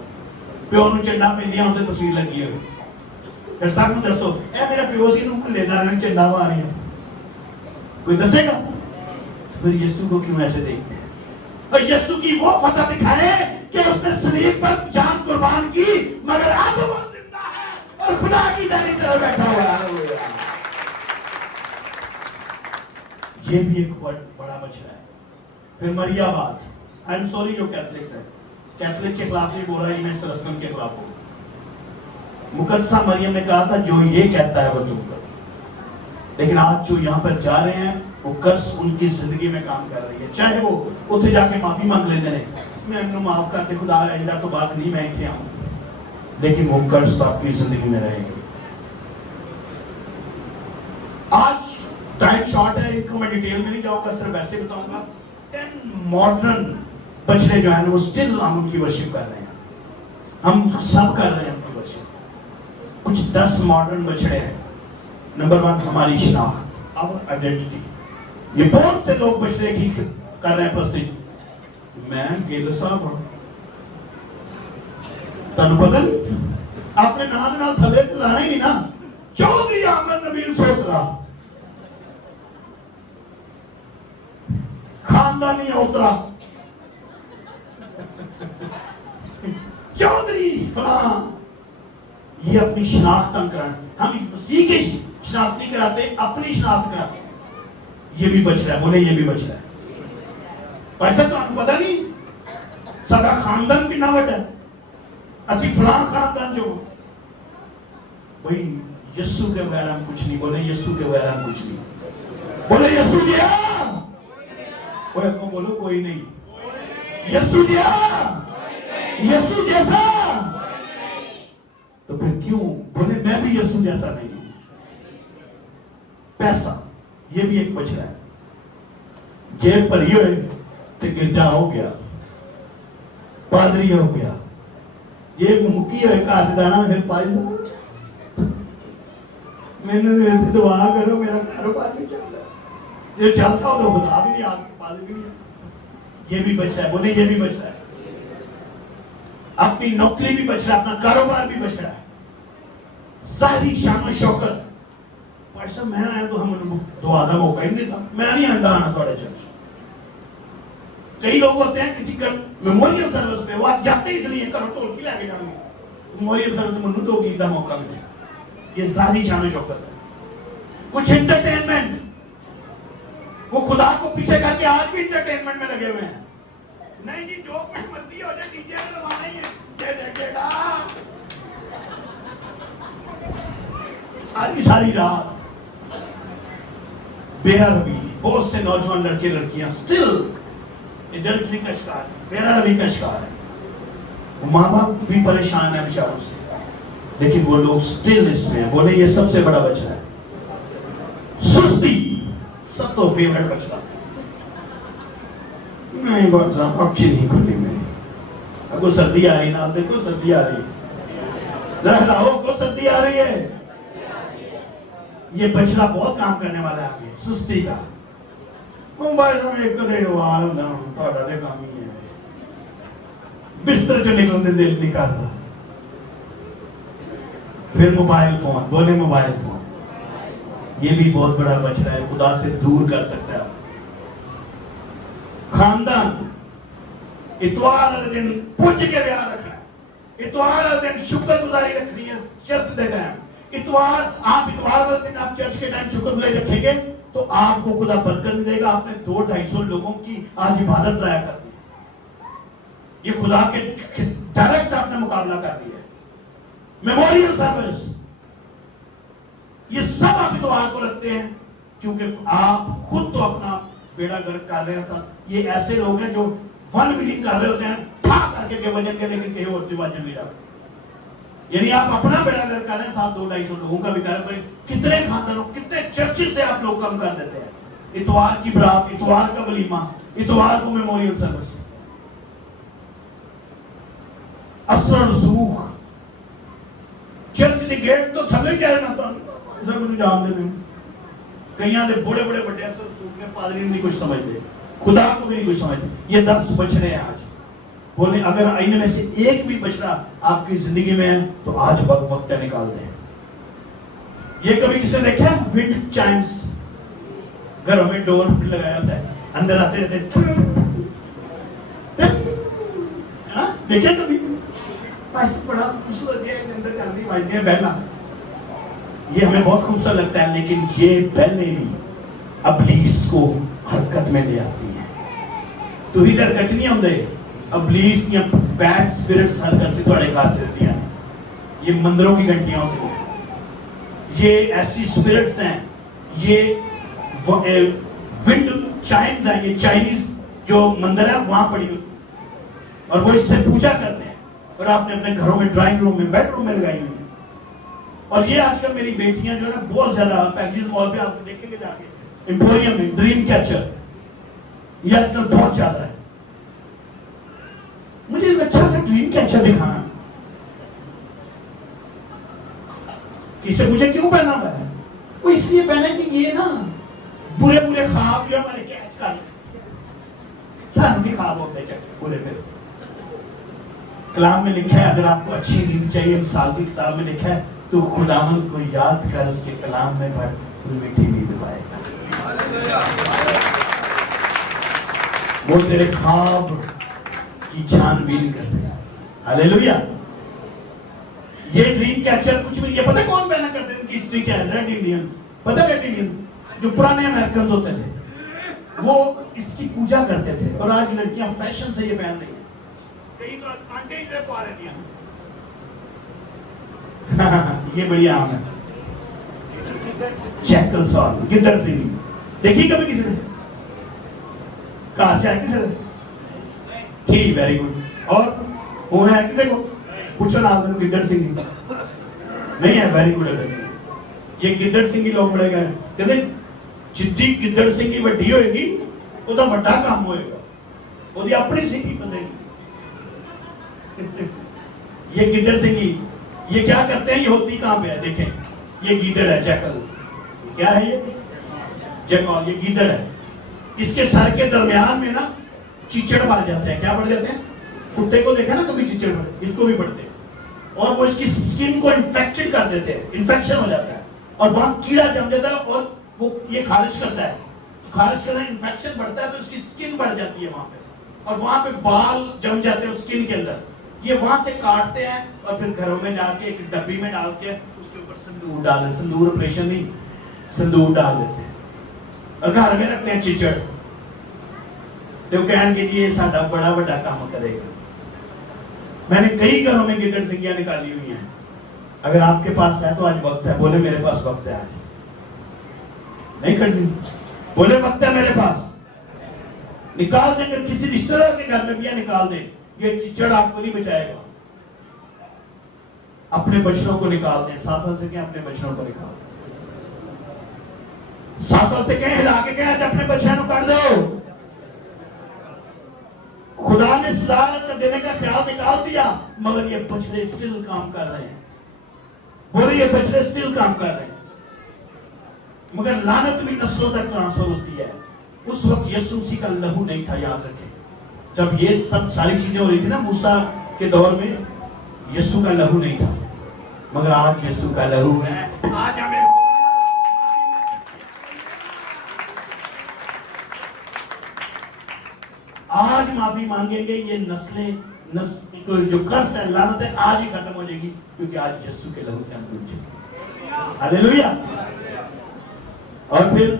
پیو نو چنڈا پہنیا ہوتے تصویر لگی ہوئی. پھر سب کو دسو اے میرا پیو سی نو لے دار نے چنڈا ماریا, کوئی دسے گا؟ پھر یسوع کو کیوں ایسے دیکھتے ہیں؟ اور یسوع کی وہ فتح دکھائیں کہ اس نے صلیب پر جان قربان کی مگر اب وہ زندہ ہے اور خدا کی دائیں طرف بیٹھا ہوا ہے. یہ بھی ایک بڑا بچڑا ہے. پھر مریا بات, آئی ایم سوری جو کیتھلک ہے, کیتھلک کے خلاف نہیں بول رہا, میں سرسن کے خلاف ہوں. مقدسہ مریم نے کہا تھا جو یہ کہتا ہے وہ تم کرو, لیکن آج جو یہاں پر جا رہے ہیں وہ قرض ان کی زندگی میں کام کر رہی ہے. چاہے وہ اتنے جا کے معافی مانگ لیتے ہیں, میں انہوں معاف کر دے خدا آئندہ تو بات نہیں, میں اتنے آؤں, لیکن وہ قرض آپ کی زندگی میں رہے گی. آج ٹائم شارٹ ہے, ان کو میں ڈیٹیل میں نہیں جاؤں گا, صرف ویسے بتاؤں گا. 10 ماڈرن بچڑے جو ہیں وہ اسٹل ہم ان کی ورشپ کر رہے ہیں, ہم سب کر رہے ہیں ان کی ورشپ. کچھ 10 ماڈرن بچڑے ہیں. نمبر 1 ہماری شناخت, our identity. یہ بہت سے لوگ بچڑے کی کر رہے ہیں پرستی. میں گیل صاحب ہوں, تنو پتہ نہیں اپنے ناز نال تھلے لانا ہی نہیں نا. چودھری احمد نبیل سوترا خاندانی اترا, چودھری فلاں, یہ اپنی شناخت ہم کرائیں. ہم مسیح کی شناخت نہیں کراتے, اپنی شناخت کراتے ہیں. یہ بھی بچ رہا ہے, بولے یہ بھی بچ رہا ہے. ویسا تو آپ کو پتا نہیں سارا خاندان کتنا بڑا ہے, اسی فلاں خاندان جو بھائی یسوع کے بغیر ہم کچھ نہیں. بولے یسوع کے بغیر ہم کچھ نہیں. بولے یسوع دیا, بولو کوئی نہیں. یسوع دیا, یسوع جیسا, تو پھر کیوں بولے میں بھی یسوع جیسا نہیں. پیسہ یہ بھی ایک بچڑا ہے. جیب پر یہ ہوئے تو گرجا ہو گیا, پادری ہو گیا, یہ مکی ہوئے کارد دانا پھر پائی میں نے دعا کرو میرا کاروبار نہیں چلتا. یہ چلتا ہو تو بتا بھی نہیں, آپ کے پاس بھی نہیں. یہ بھی بچ رہا ہے. بولے یہ بھی بچ رہا ہے. اپنی نوکری بھی بچ رہا ہے, اپنا کاروبار بھی بچ رہا ہے. ظاہری شان و شوکت. ایسا میں آیا تو ہم دعا کا موقع ہی نہیں دیتا, میں نہیں آتا آنا تھوڑے چرچ. کئی لوگ ہوتے ہیں کسی کا میموریل سروس پہ, وہ آپ جاتے ہی اس لیے کرو ٹول کی لے کے جاؤں گے. میموریل سروس میں منو تو کی کا موقع ملے. یہ ظاہری شان و شوکت ہے. کچھ انٹرٹینمنٹ, وہ خدا کو پیچھے کر کے آج بھی انٹرٹینمنٹ میں لگے ہوئے ہیں. نہیں جی جو کچھ مرضی ہو جائے ڈی جے میں لگانا ہی ہے, یہ دیکھے گا ساری رات. بیرا روی, بہت سے نوجوان لڑکے لڑکیاں سٹل ایڈلٹری کا شکار ہے, بیرا روی کا شکار ہے. ماں باپ بھی پریشان ہیں بیچاروں سے, لیکن وہ لوگ سٹل اس میں ہیں. بولے یہ سب سے بڑا بچہ ہے. سستی سب تو فیورٹ بچہ. نہیں بہت اچھی نہیں کھلی میں, اگو سردی آ رہی نا, دیکھو سردی آ رہی, ذرا ہلاؤ کو سردی آ رہی ہے. یہ بچڑا بہت کام کرنے والا ہے آگے, سستی کا. موبائل میں ایک دے وار نہ تھوڑا دے کام ہی ہے, بستر چ نکلنے دل نہیں کرتا. پھر موبائل فون, بولے موبائل فون, یہ بھی بہت بڑا بچڑا ہے, خدا سے دور کر سکتا ہے. خاندان, اتوار والے دن پوچھ کے بیاہ رکھنا ہے, اتوار والے دن شکر گزاری رکھنی ہے. چرچ دے ٹائم اتوار, آپ اتوار والے دن آپ چرچ کے ٹائم شکر گزاری رکھیں گے تو آپ کو خدا برکت دے گا. آپ نے 200-250 لوگوں کی آج عبادت ضائع کر دی. یہ خدا کے ڈائریکٹ آپ نے مقابلہ کر دیا. میموریل سروس, یہ سب آپ اتوار کو رکھتے ہیں کیونکہ آپ خود تو اپنا بیڑا گرک کر رہے ہیں. یہ ایسے لوگ ہیں جو فن ویڈنگ کر رہے ہوتے ہیں پھا کر کے وجن کے, لیکن کہیں اور سے وجن نہیں رہا. یعنی آپ اپنا بیڑا گرک کر رہے ہیں, 200-250 لوگوں کا بھی کر رہے ہیں. کتنے خاندانوں, کتنے چرچز سے آپ لوگ کم کر دیتے ہیں. اتوار کی برات, اتوار کا ولیمہ, اتوار کو میموریل سروس, اسرار رسوخ, چرچ دی گیٹ تو تھلے کیا ہے نا, تو ایسا کچھ جان دے میں کئیاں دے بڑے بڑے بڑے اسرار رسوخ میں پادری نہیں کچھ سمجھتے, خدا کو بھی نہیں کچھ سمجھتے. یہ 10 بچڑے ہیں آج. بولے اگر ان میں سے ایک بھی بچڑا آپ کی زندگی میں ہے تو آج وقت نکال دیں. یہ کبھی کسی نے دیکھا ہے ونڈ چائمز, گھروں میں ڈور لگایا ہوتا ہے, اندر آتے رہتے دیکھیں کبھی بڑا خوبصورت ہے اندر چلتی بجتی ہیں بیلا, یہ ہمیں بہت خوبصورت لگتا ہے, لیکن یہ بیلیں بھی ابلیس کو حرکت میں لے آتی ہیں. تو ہی در کچھ نہیں ہوندے ابلیس کی بیڈ سپرٹس حرکت سے تھوڑے گھر چلتی ہیں. یہ مندروں کی گھنٹیاں ہوتی ہیں, یہ ایسی سپرٹس ہیں, یہ ونڈ چائمز ہیں, یہ چائنیز جو مندر ہے وہاں پڑی ہوتی ہیں اور وہ اس سے پوجا کرتے ہیں اور آپ نے اپنے گھروں میں ڈرائنگ روم میں بیڈ روم میں لگائی ہوئی ہیں. اور یہ آج کل میری بیٹیاں جو ہے نا بہت زیادہ پیکیج مال پہ آپ دیکھیں گے جا کے ایمپوریم میں ڈریم کیچر, یہ آج کل بہت زیادہ ہے. مجھے ایک اچھا سے ڈریم کیچر دکھانا, اسے مجھے کیوں پہنا ہوا ہے؟ وہ اس لیے پہنا کہ یہ نا برے برے خواب جو ہمارے کیچ کر لیں. سارے بھی خواب ہوتے ہیں برے برے. کلام میں لکھا ہے اگر آپ کو اچھی نیند چاہیے, مثال کی کتاب میں لکھا ہے تو خداوند کو یاد کر اس کے کلام میں بھر میٹھی نیند پائے گا. وہ تیرے خواب کی چھان بین کرتے ہیں. ہاللیلویا. یہ ڈریم کیچر کچھ بھی, یہ پتہ کون پہنا کرتے ہیں, ان کی ہسٹری کیا ہے؟ Red Indians. پتہ ریڈ انڈینز جو پرانے امریکنز ہوتے تھے وہ اس کی پوجا کرتے تھے, اور آج لڑکیاں فیشن سے یہ پہن رہی ہیں. کہیں تو کانٹے ہی پا رہی ہیں. یہ بڑی عام ہے. چیکل سال گدر سنگھی دیکھی کبھی کسی نے؟ کہاں سے ہے کسی نے؟ ٹھیک, ویری گڈ. اور ہونا ہے کسی کو پوچھو نا آپ نے گدر سنگھی نہیں ہے؟ Very good. یہ گدر سنگھی لوگ بڑے گئے کہتے جدی گدر سنگھی وڈی ہوئے گی وہ تو وڈا کام ہوئے گا, وہ دی اپنی سنگھی پتہ گی. یہ گدر سنگھی یہ کیا کرتے ہیں, یہ ہوتی کہاں پہ ہے؟ دیکھیں یہ گیدڑ ہے, جیکل. کیا ہے یہ؟ جیکل. یہ گیدڑ ہے. اس کے سر کے درمیان میں نا چیچڑ بڑھ جاتے ہیں. کیا بڑھ جاتے ہیں؟ کتے کو دیکھا نا کبھی چیچڑ بڑھے, اس کو بھی بڑھتے ہیں, اور وہ اس کی سکن کو انفیکٹڈ کر دیتے ہیں, انفیکشن ہو جاتا ہے اور وہاں کیڑا جم جاتا ہے اور وہ یہ خارج کرتا ہے. خارج کرنا انفیکشن بڑھتا ہے تو اس کی سکن بڑھ جاتی ہے وہاں پہ, اور وہاں پہ بال جم جاتے ہیں سکن کے اندر. یہ وہاں سے کاٹتے ہیں اور پھر گھروں میں جا کے ایک ڈبی میں ڈال کے اس کے اوپر سندور ڈال دیتے. سندور آپریشن نہیں, سندور ڈال دیتے ہیں اور گھر میں رکھتے ہیں چیچڑ. تو کہیں گے یہ ساڈا بڑا بڑا کام کرے گا. میں نے کئی گھروں میں گدڑ سنگیاں نکالی ہوئی ہیں. اگر آپ کے پاس ہے تو آج وقت ہے. بولے میرے پاس وقت ہے. آج نہیں کرنی, بولے وقت ہے میرے پاس. نکال دیں. اگر کسی رشتہ دار کے گھر میں بھی نکال دیں, یہ چچڑ آپ کو نہیں بچائے گا. اپنے بچوں کو نکال دیں. 7 سال سے کہیں اپنے بچوں کو نکال دیں. 7 سال سے کہیں ہلا کے کہیں اپنے بچوں کو کر دو. خدا نے سزا دینے کا خیال نکال دیا, مگر یہ بچڑے سٹل کام کر رہے ہیں. بولے یہ بچڑے سٹل کام کر رہے ہیں. مگر لعنت بھی نسلوں تک ٹرانسفر ہوتی ہے. اس وقت یسوع مسیح کا لہو نہیں تھا, یاد رکھیں. جب یہ سب ساری چیزیں ہو رہی تھی نا موسیٰ کے دور میں, یسوع کا لہو نہیں تھا. مگر آج یسوع کا لہو ہے. آج ہمیں آج معافی مانگیں گے. یہ نسلیں جو قرض ہے, لعنت ہے, آج ہی ختم ہو جائے گی, کیونکہ آج یسوع کے لہو سے ہم دھل چکے ہیں. ہاللیلویا. اور پھر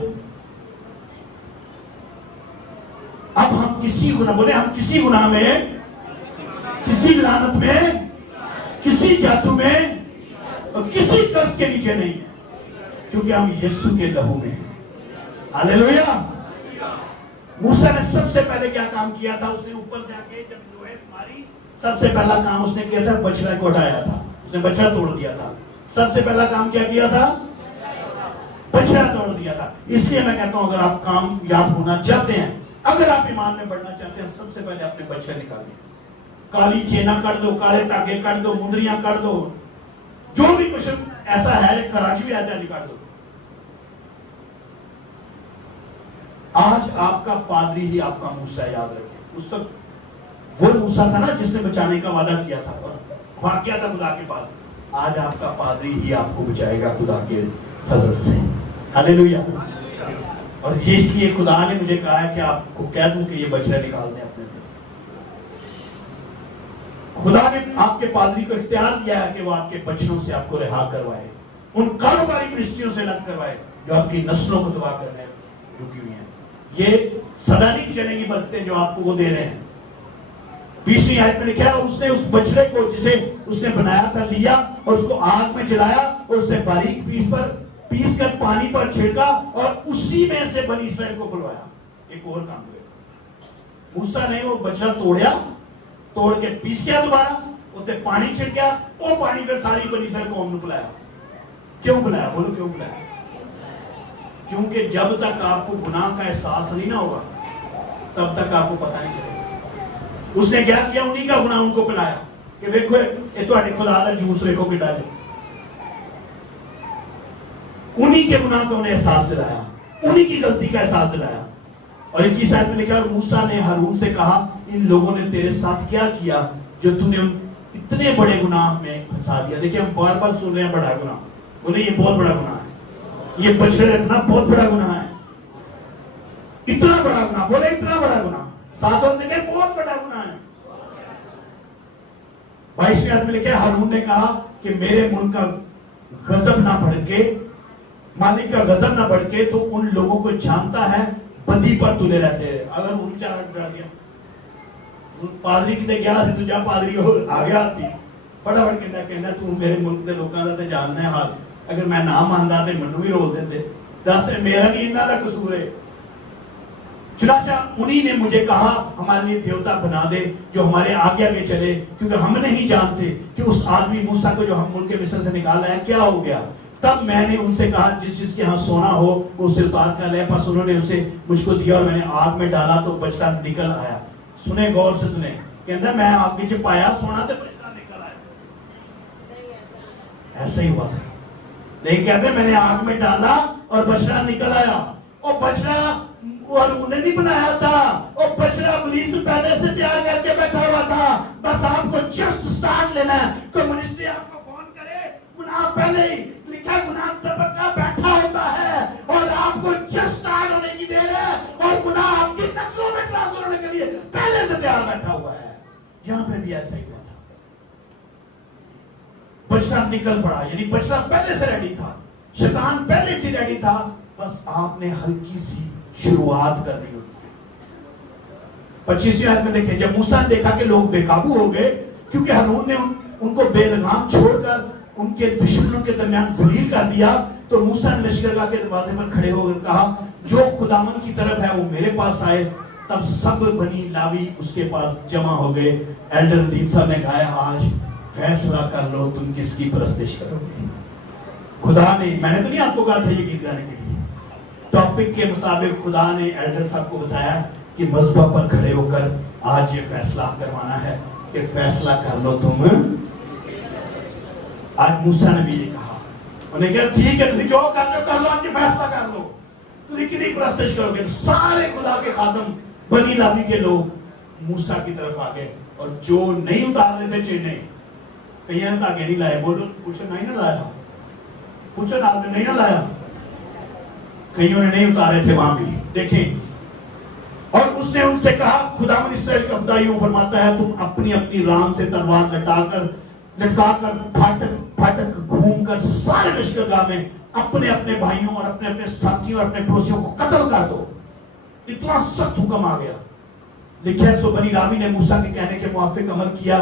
اب ہم کسی گناہ, بولے ہم کسی گناہ میں, کسی لعنت میں, کسی جادو میں اور کسی قرض کے نیچے نہیں ہیں, کیونکہ ہم یسوع کے لہو میں ہیں. ہاللیلویا. موسیٰ نے سب سے پہلے کیا کام کیا تھا؟ اس نے اوپر سے آ کے جب لوہے ماری, سب سے پہلا کام اس نے کیا تھا, بچڑا کو اٹھایا تھا. اس نے بچڑا توڑ دیا تھا. سب سے پہلا کام کیا کیا تھا؟ بچڑا توڑ دیا تھا. اس لیے میں کہتا ہوں اگر آپ کامیاب ہونا چاہتے ہیں, اگر آپ ایمان میں بڑھنا چاہتے ہیں, سب سے پہلے اپنے بچڑے نکالیں. کالی چینا کر دو, کالے تاگے کر دو, مندریاں کر دو, جو بھی کچھ ایسا ہے, کراچی بھی آتا ہے, نکال دو. آج آپ کا پادری ہی آپ کا موسیٰ, یاد رکھیں. اس وقت وہ موسیٰ تھا نا جس نے بچانے کا وعدہ کیا تھا, خواہ کیا تھا خدا کے پاس. آج آپ کا پادری ہی آپ کو بچائے گا خدا کے فضل سے. ہاللیلویا. اور اس لیے خدا نے مجھے کہا ہے کہ آپ کو کہہ دوں کہ یہ بچڑا نکال دیں اپنے اندر سے. خدا نے آپ کے پادری کو اختیار دیا ہے کہ وہ آپ کے بچنوں سے آپ کو رہا کروائے، ان کاروباری منسٹریوں سے الگ کروائے جو آپ کی نسلوں کو تباہ کرنے رکی ہوئی ہیں۔ یہ سدا نہیں چلیں گی برکتیں جو آپ کو وہ دے رہے ہیں۔ 20ویں آیت میں لکھا ہے اس نے اس بچڑے کو جسے اس نے بنایا تھا لیا اور اس کو آگ میں جلایا اور اسے باریک پیس کر پانی پر چھڑکا اور اسی میں سے بنی اسرائیل کو بلوایا۔ ایک اور کام ہوئے، موسیٰ نے وہ بچڑا توڑ کے پیسیا دوبارہ، اسے پانی چھڑکیا، وہ پانی پھر ساری بنی اسرائیل قوم نے بلایا۔ کیوں بلایا؟ بولو کیوں بلایا؟ کیونکہ جب تک آپ کو گناہ کا احساس نہیں نہ ہوگا تب تک آپ کو پتہ نہیں چلے گا۔ اس نے کیا کیا؟ انہی کا گناہ ان کو پلایا کہ دیکھو یہ تو خدا کا جوس دیکھو کہ ڈالے، انہی کے گناہ کو انہیں احساس دلایا، انہی کی غلطی کا احساس دلایا۔ اور 21 آیت میں لکھا اور موسیٰ نے ہارون سے کہا ان لوگوں نے تیرے ساتھ کیا کیا جو تو نے اتنے بڑے گناہ میں پھنسا دیا۔ دیکھیں ہم بار بار سن رہے ہیں بڑا گناہ، بولے یہ بہت بڑا گناہ ہے، یہ بچڑے رکھنا بہت بڑا گناہ ہے، اتنا بڑا گناہ، بولے اتنا بڑا گناہ، ساتھ سے کہیں بہت بڑا گناہ ہے۔ 22ویں آیت میں لکھا ہارون نے کہا کہ میرے ملک کا غضب نہ بھڑکے، مالک کا غضب نہ بھڑکے تو ان لوگوں کو جانتا ہے بدی پر تلے رہتے ہیں۔ اگر ان چارہ ڈر دیا پادری کتے گیا سی تو جا پادری ہو آگیا آتی فٹافٹ کہنا تو میرے ملک دے لوکاں دا تے جاننا ہے حال، اگر میں نہ ماندا تے منو بھی رول دیندے، دس میرا نہیں انہاں دا قصور ہے۔ چنانچہ انہی نے مجھے کہا ہمارے لیے دیوتا بنا دے جو ہمارے آگے آگے چلے، کیونکہ ہم نہیں جانتے کہ اس آدمی موسیٰ کو جو ہم ملک مصر سے نکالا ہے کیا ہو گیا۔ تب میں نے ان سے کہا جس کے ہاں سونا ہو وہ اسے اتار کر لے، پس انہوں نے اسے مجھ کو دیا اور میں نے آگ میں ڈالا تو بچڑا نکل آیا۔ سنیں غور سے سنیں، کہتا میں آگ کے پایا سونا تو بچڑا نکل آیا، ایسا ہی ہوا تھا۔ لیکن کہتے میں نے آگ میں ڈالا اور بچڑا نکل آیا، اور بچڑا اور انہیں نہیں بنایا تھا، اور بچڑا ابلیس پہلے سے تیار کر کے بیٹھا ہوا تھا، بس آپ کو جسٹ سٹارٹ لینا ہے۔ کوئی منسٹری آپ کو فون کرے، گناہ پہلے ہی لکھا گناہ طبقہ بیٹھا ہوتا ہے اور آپ کو جسٹ سٹارٹ ہونے کی دیر ہے، اور گناہ آپ کی نسلوں میں ٹرانسفر ہونے کے لیے پہلے سے تیار بیٹھا ہوا ہے۔ یہاں پہ بھی ایسا ہی ہوا تھا، بچڑا نکل پڑا، یعنی بچڑا پہلے سے ریڈی تھا، شیطان پہلے سے ریڈی تھا، بس آپ نے ہلکی سی شروعات کرنی ہوتی ہے۔ 25ویں آیت میں دیکھیں جب موسیٰ نے دیکھا کہ لوگ بے قابو ہو گئے کیونکہ ہارون نے ان کو بے لگام چھوڑ کر ان کے دشمنوں کے درمیان ذلیل کر دیا، تو موسیٰ نے لشکرگاہ کے دروازے پر کھڑے ہو کر کہا جو خداوند کی طرف ہے وہ میرے پاس آئے۔ تب سب بنی لاوی اس کے پاس جمع ہو گئے۔ ایلڈر ندیم صاحب نے گایا آج فیصلہ کر لو تم کس کی پرستش کرو گے۔ خدا نے، میں نے تو نہیں آپ کو کہا تھا یہ گیت گانے کے لیے، ٹاپک کے مطابق خدا نے ایلڈر صاحب کو بتایا کہ مذبح پر کھڑے ہو کر آج یہ فیصلہ کروانا ہے کہ فیصلہ کر لو تم۔ آج موسیٰ نے بھی یہ کہا، انہیں کہا ٹھیک ہے تھی جو کر لو، آج یہ فیصلہ کر لو تھی کتنی پرستش کرو گے۔ سارے خدا کے خادم بنی لاوی کے لوگ موسیٰ کی طرف آگئے، اور جو نہیں اتار رہے تھے چینے، کہیں نے تاکہ نہیں لائے، بولو پوچھو نہیں نہ لایا، پوچھو نہیں نہ لایا، کئیوں نے نہیں اتارے تھے وہاں بھی۔ دیکھیں اور اس نے ان سے کہا خداوند اسرائیل کا خدا یوں فرماتا ہے تم اپنی اپنی رام سے تلوار لٹکا کر پھاٹک گھوم کر سارے لشکرگاہ میں اپنے اپنے بھائیوں اور اپنے اپنے ساتھیوں اور اپنے پڑوسیوں کو قتل کر دو۔ اتنا سخت حکم آ گیا۔ لکھا سو بنی لاوی نے موسیٰ کے کہنے کے موافق عمل کیا،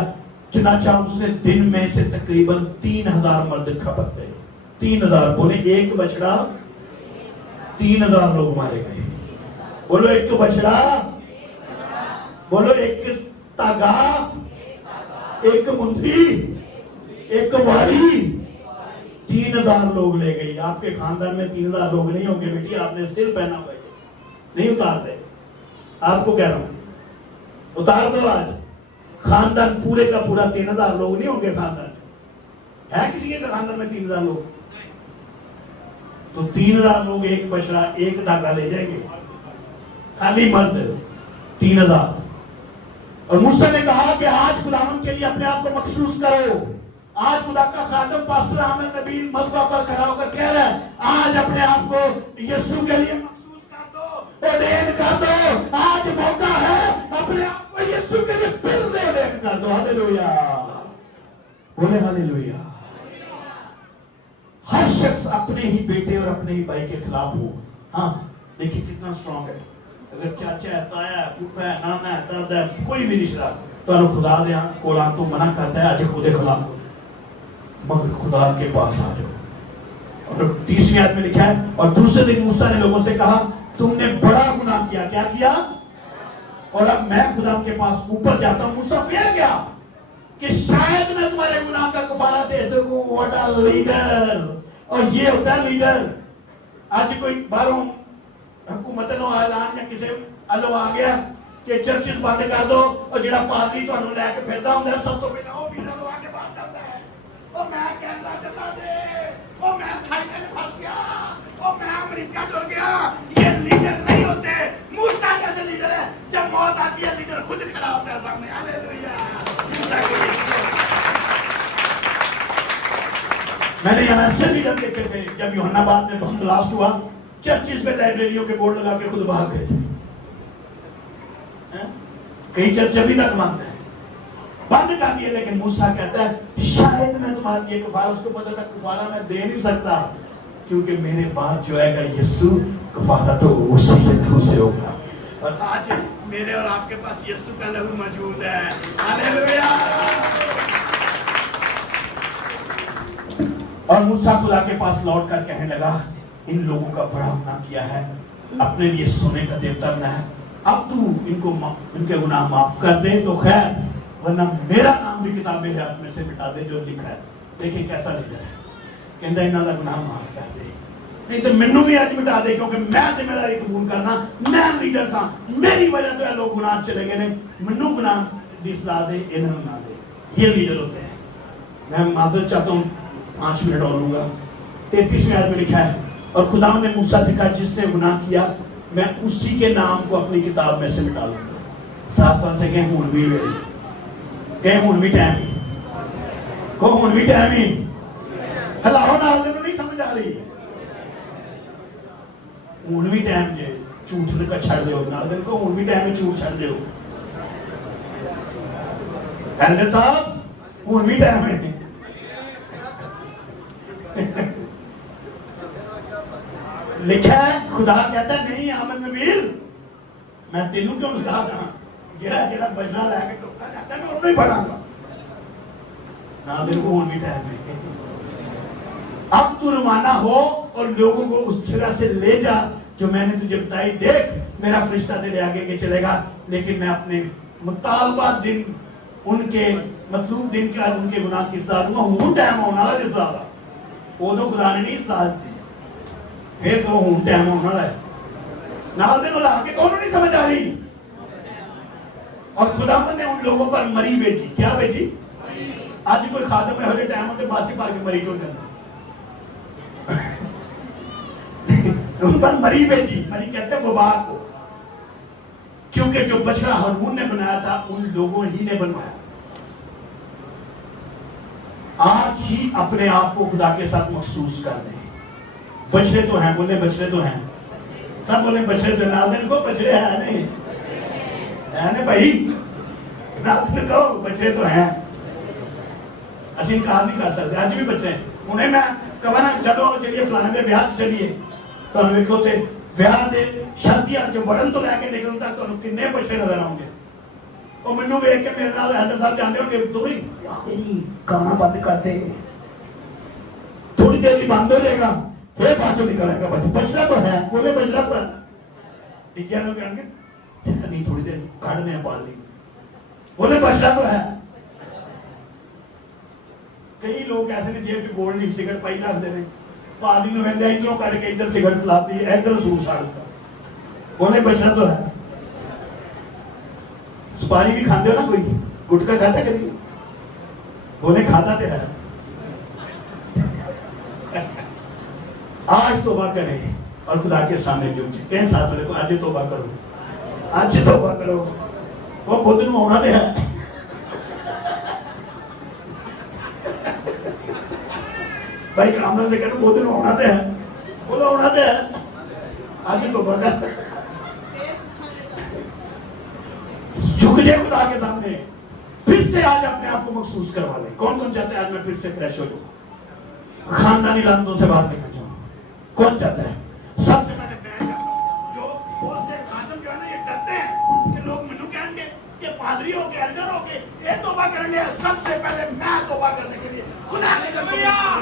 چنانچہ اس نے دن میں سے تقریباً 3000 مرد کھپت گئے۔ 3000 بولے ایک بچڑا 3000 لوگ مارے گئے۔ بولو ایک بچڑا، بولو ایک تاگا، ایک مندھی، ایک واری، 3000 لوگ لے گئی۔ آپ کے خاندان میں 3000 لوگ نہیں ہوں گے بیٹی، آپ نے سر پہنا ہوا ہے، نہیں اتار رہے، آپ کو کہہ رہا ہوں اتار دو۔ آج خاندان پورے کا پورا 3000 لوگ نہیں ہوں گے خاندان میں، ہے کسی کے خاندان میں 3000 لوگ؟ تو 3000 لوگ ایک بچڑا ایک دھاگا لے جائیں گے، خالی مرد 3000۔ اور موسیٰ نے کہا کہ آج خداوند کے لیے اپنے آپ کو مخصوص کرو۔ آج خدا کا خادم پاسٹر احمد نبیل مذبح پر کھڑا ہو کر کہہ رہا ہے آج اپنے آپ کو یسوع کے لیے مخصوص کر دو، اورڈین کر دو۔ آج موقع ہے اپنے آپ کو یسوع کے لیے پھر سے اورڈین کر دو. ہاللیلویا بولے ہاللیلویا. ہر شخص اپنے ہی بیٹے اور اپنے ہی بھائی کے خلاف ہو. ہاں دیکھیں کتنا اسٹرانگ ہے. اگر چاچا ہے, تایا ہے, پھوپھا ہے, نانا ہے, دادا ہے, کوئی بھی رشتہ تو خدا دے کولان تو منع کرتا ہے آج خود خلاف ہو, مگر خدا کے پاس آ جاؤ. اور 30ویں آیت میں لکھا ہے, اور دوسرے دن موسیٰ نے لوگوں سے کہا تم نے بڑا گناہ کیا. کیا کیا؟ اور اب میں خدا کے پاس اوپر جاتا ہوں. موسیٰ پھر گیا کہ شاید میں تمہارے گناہ کا کفارہ دے سکوں. What a leader. اور یہ ہوتا ہے لیڈر. آج کوئی باہروں حکومت نو اعلان یا کسی الو آ گیا کہ چرچز بند کر دو, اور جڑا پادری تو لے کے پھردا ہوندا ہے سب تو پہلا وہ ویزا لوا کے باہر جاتا ہے. او میں کینیڈا چلا دے, او میں تھائی لینڈ پھنس گیا, او میں امریکہ ڈر گیا. یہ لیڈر نہیں ہوتے. موسیٰ جیسے لیڈر ہے, جب موت آتی ہے لیڈر خود کھڑا ہوتا ہے سامنے. ہاللیلویا. میں نے یہاں ایسے لیڈر دیکھے تھے جب یوحنا بعد میں بہت بلاسٹ ہوا, چرچز میں لائبریریوں کے بورڈ لگا کے خود بھاگ گئے تھے. کئی چرچ ابھی تک بند ہے, بند کر دیے. لیکن موسیٰ کہتا ہے شاید میں تمہارا یہ کفارہ, اس کو پتہ تھا کفارہ میں دے نہیں سکتا کیونکہ میرے بعد جو آئے گا یسوع, کفارہ تو اسی کے لہو سے ہوگا. اور آج میرے اور آپ کے پاس یسوع کا لہو موجود ہے. ہاللیلویا. اور موسیٰ خدا کے پاس لوٹ کر کہنے لگا ان لوگوں کا بڑا گناہ کیا ہے, اپنے لیے سونے کا دیوتا بنا ہے. اب تو ان کے گناہ معاف کر دے تو خیر, ورنہ میرا نام بھی کتاب حیات میں سے مٹا دے جو لکھا ہے. دیکھیں کیسا لیڈر ہے, کہتا ہے انہاں دا گناہ معاف کر دے, نہیں تو مینوں بھی اج مٹا دے کیونکہ میں ذمہ داری قبول کرنا. میں لیڈر سا, میری وجہ تو لوگ گناہ چلے گئے نے, مینوں گناہ دی اصلاح دے, انہاں نہ دے. یہ لیڈر ہوتے ہیں. میں معذرت چاہتا ہوں, 5 منٹ اور لوں گا. 33ویں آیت میں لکھا ہے اور خدا نے موسیٰ سے کہا جس نے گناہ کیا میں اسی کے نام کو اپنی کتاب میں سے مٹا لوں گا. 7 سال سے کہیں ہون بھی ویلی, کہیں ہون بھی ٹائم ہی, کو ہون بھی ٹائم ہی. ہلاؤ نال دے نہیں سمجھ آ رہی, ہون بھی ٹائم جے جھوٹ کا چھڑ دے ہو. نال دے کو ہون بھی ٹائم میں جھوٹ چھڑ دے ہو. ایلڈر صاحب ہون بھی ٹائم ہے. لکھا ہے خدا کہتا ہے نہیں آمد نبیل, میں تینوں کیوں سکھا داں, جڑا بجنا لے کے ٹوکتا جاتا ہے میں انہوں ہی پڑھا گا. نہ دل کو ہون بھی ٹائم ہے. اب تو روانہ ہو اور لوگوں کو اس جگہ سے لے جا جو میں نے تجھے بتائی. دیکھ میرا فرشتہ تیرے آگے کے چلے گا, لیکن میں اپنے مطالبہ دن ان کے مطلوب دن کا ان کے گناہ کی سزا دوں گا. ہون ٹائم ہونا والا جس زیادہ وہ تو خدا نے نہیں سزا دی, پھر تو ہون ٹائم ہونا والا ہے. نال دے کو لا کے کونوں نہیں سمجھ آ رہی. اور خداوند نے ان لوگوں پر مری بھیجی. کیا بھیجی؟ آج کوئی خادم ہے ہر ٹائم ہوتے باسی پار کے مری ٹوٹ جاتا, ان پر مری بھیجی. مری کہتے ہیں وبا کو, کیونکہ جو بچڑا ہارون نے بنایا تھا ان لوگوں ہی نے بنوایا. آج ہی اپنے آپ کو خدا کے ساتھ مخصوص کر دیں. بچڑے تو ہیں, بولے بچڑے تو ہیں, سب بولے بچڑے تو. ناظرین کو بچڑے ہیں نہیں ہے نا بھائی, ناظرین کو بچڑے تو ہیں. اسی انکار نہیں کر سکتے, آج بھی بچے ہیں. انہیں میں کہا نا چلو چلیے فلانے دے بیاہ چلیے, تو انہوں نے کہتے بیاہ دے شادیاں جو وڑن تو لے کے نکلتا تو انہوں کنے بچے نظر آؤں گے. اور منو ویک کے میرے نال ایلڈر صاحب جاندے ہوں گے دوری کھانا بند کر دے, تھوڑی دیر ہی بند ہو جائے گا, پھر پانچوں نکلے گا. بچڑا تو ہے, بولے بچڑا تو ہے. ٹھیک ہے, لوگ کہیں گے نہیں تھوڑی دیر کھڑنے ہیں پال لی, بولے بچڑا تو ہے. کئی لوگ ایسے نے جیب چ گولڈ نہیں سگرٹ پائی رکھتے ہیں, پال لی نویندے ادھروں کٹ کے ادھر سگرٹ لاتی ہے, ادھر سور ساڑتا. بولے بچڑا تو ہے. سپاری بھی کھاندے ہو نا, کوئی گٹکا کھاتا ہے کبھی؟ بولے کھاتا تو ہے. آج توبہ کریں اور خدا کے سامنے جھکیں. کہیں ساتھ والے کو آج توبہ کرو, آج توبہ کرو. وہ بدھ نوں ہونا دے ہے, بھائی کامران سے کہتے بدھ نوں ہونا دے ہے, بولا ہونا دے ہے. آج توبہ کر, جھک جائے خدا کے سامنے, پھر پھر سے آج اپنے آپ کو مخصوص کروا لیں. کون کون چاہتے ہیں آج میں پھر سے فریش ہو جاؤں, خاندانی لعنتوں سے باہر نکل جاؤں؟ کون چاہتا ہے؟ سب سے پہلے میں چاہتا ہوں. جو بہت سے خادم جو ہے نا یہ ڈرتے ہیں کہ لوگ منو کہیں گے کہ پادری ہو کے ایلڈر ہو کے یہ توبہ کریں گے. سب سے پہلے میں توبہ کرنے کے لیے خدا کے قدموں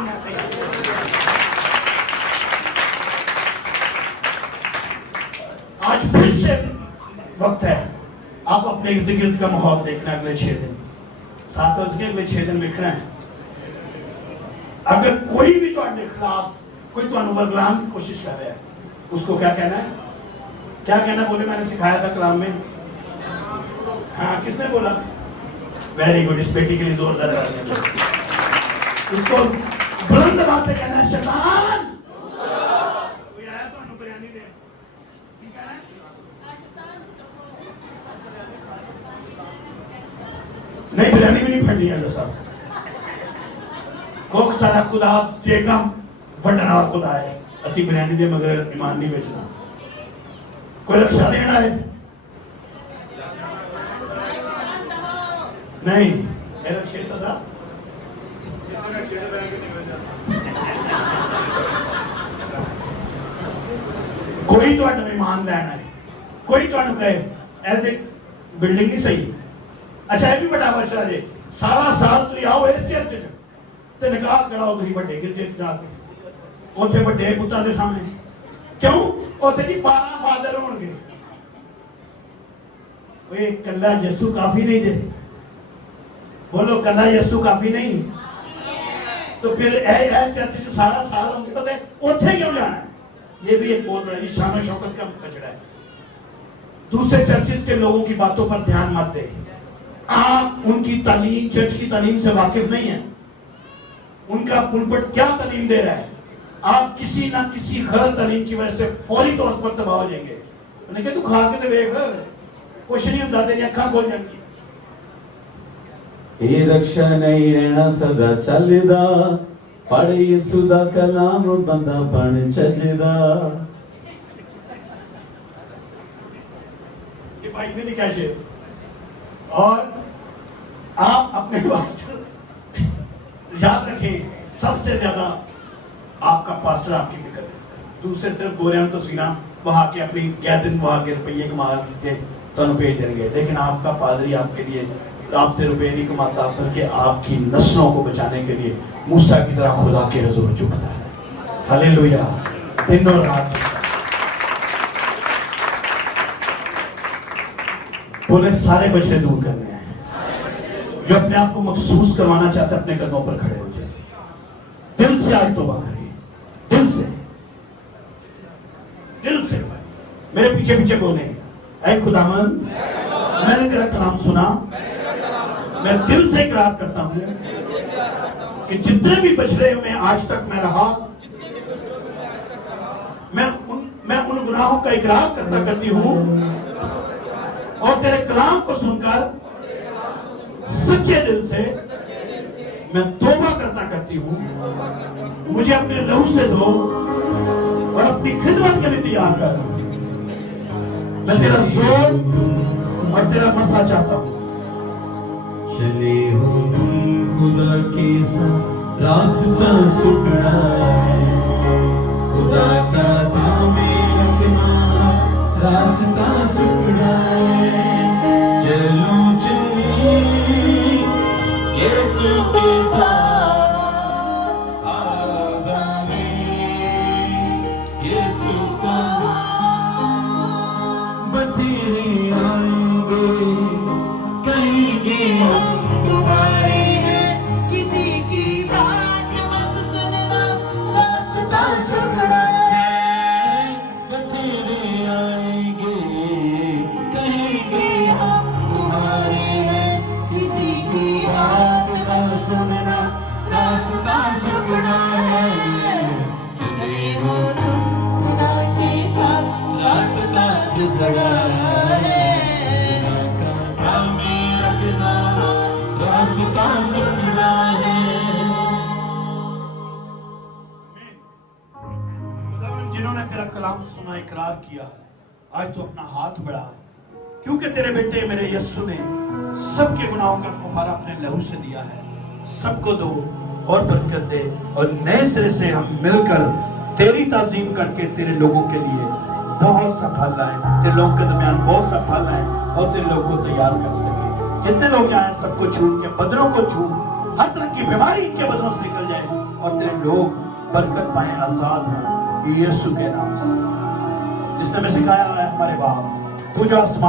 میں تیار ہوں. آج پھر سے وقت ہے. آپ اپنے ارد گرد کا ماحول دیکھنا. اگلے 6 دن 7 روز کے اگلے 6 دن لکھنا ہے. اگر کوئی بھی تمہارے خلاف کوئی تمہیں ورگلان کی کوشش کر رہا ہے, اس کو کیا کہنا ہے؟ کیا کہنا بولے؟ میں نے سکھایا تھا کلام میں. ہاں, کس نے بولا؟ Very good. اس بیٹی کے لیے زوردار اس کو بلند آواز سے کہنا ہے شیطان. کوئی آیا تو انو بریانی دے. نہیں, بریانی بھی نہیں پھڑنی ہے اللہ صاحب. کوک سارا خدا دے گا بڑھنا والا خدا ہے. اسی بریانی دے مگر ایمان نہیں بیچنا. کوئی رکشہ دینا ہے؟ نہیں, میرا رکشے تھا. کوئی تو ایمان لینا ہے. کوئی تو کہے ایسے بلڈنگ نہیں صحیح. اچھا یہ بھی بڑا بچہ جی سارا سال تو آؤ اس چرچ تے نکاح کراؤ تھی بڑے گرجے جا کے اوتھے بڑے پتاں دے سامنے. کیوں؟ اوتھے دی 12 فادر ہون گے. اوے کلا یسوع کافی نہیں جے؟ بولو کلا یسوع کافی نہیں؟ تو پھر اے چرچ جو سارا سال ہوں گے اوتھے کیوں جانا ہے؟ یہ بھی ایک بہت بڑا شان و شوکت کا کچڑا ہے. دوسرے چرچز کے لوگوں کی باتوں پر دھیان مت دے. آپ ان کی تعلیم, چرچ کی تعلیم سے واقف نہیں ہیں. ان کا پلپٹ کیا تعلیم دے رہا ہے؟ آپ کسی نہ کسی غلط تعلیم کی وجہ سے فوری طور پر تباہ ہو جائیں گے. انہیں کہا تو کھا کے تو دیکھ کچھ نہیں ہوتا, تیری اکھاں کھول جائیں گی. یہ رکشا نہیں رہنا سدا چلدا, پڑھ یسوع دا کلام بندہ بن چجدا. یہ بھائی نے لکھا ہے. اور آپ اپنے پاسٹر یاد رکھیں, سب سے زیادہ آپ کا پاسٹر آپ کی فکر ہے. دوسرے صرف گوریاں تو سینہ بہا کے اپنی گیدن بہا کے روپیے کما کے تنوں بھیج دیں گے, لیکن آپ کا پادری آپ کے لیے آپ سے روپے نہیں کماتا, بلکہ آپ کی نسلوں کو بچانے کے لیے موسیٰ کی طرح خدا کے حضور جھکتا ہے. ہلیلویا. دن اور رات بولے سارے بچڑے دور کرنے ہیں. جو اپنے آپ کو مخصوص کروانا چاہتے اپنے قدموں پر کھڑے ہو جائے. دل سے آج توبہ کریں, دل سے, دل سے. میرے پیچھے پیچھے بولیں, اے خداوند میں نے تیرا کلام سنا, میں دل سے اقرار کرتا ہوں کہ جتنے بھی بچڑے میں آج تک میں رہا, میں ان گناہوں کا اقرار کرتی ہوں, اور تیرے کلام کو سن کر سچے دل سے میں توبہ کرتی ہوں. مجھے اپنے لہو سے دھو اور اپنی خدمت کے لیے تیار کر. میں تیرا زور اور تیرا مسا چاہتا ہوں. چلے ہو تم خدا کے ساتھ راستہ سکڑا ہے, خدا کا دامے رکھنا راستہ سکڑا ہے. چلو چلی یسوع کے ساتھ آگامی یسوع کا بتھیرے آئیں گے, کہیں گے ہم تمہارے ہیں, کسی کی بات مت سننا راستہ سکڑا ہے. بتھیرے آئیں گے, کہیں گے ہم تمہارے ہیں, کسی کی بات مت سننا راستہ سکڑا ہے. چلے ہو تم خدا کے ساتھ راستہ سکڑا ہے, راستہ سکڑا ہے. خداوند جنہوں نے تیرا کلام سنا اقرار کیا, آج تو اپنا ہاتھ بڑھا, کیونکہ تیرے بیٹے میرے یسوع نے سب کے گناہوں کا کفارہ اپنے لہو سے دیا ہے. سب کو دو اور برکت دے اور نئے سرے سے ہم مل کر تیری تعظیم کر کے تیرے لوگوں کے لیے بہت سا پھل لائیں, تیرے لوگوں کے درمیان بہت سا پھل لائیں اور تیرے لوگوں کو تیار کر سکے. جتنے لوگ یہاں ہیں سب کو چھو, کے بدنوں کو چھو, ہر طرح کی بیماری ان کے بدنوں سے نکل جائے اور تیرے لوگ برکت پائیں, آزاد ہوں یسوع کے نام سے. جس نے ہمیں سکھایا ہے ہمارے باپ, تو جو آسمان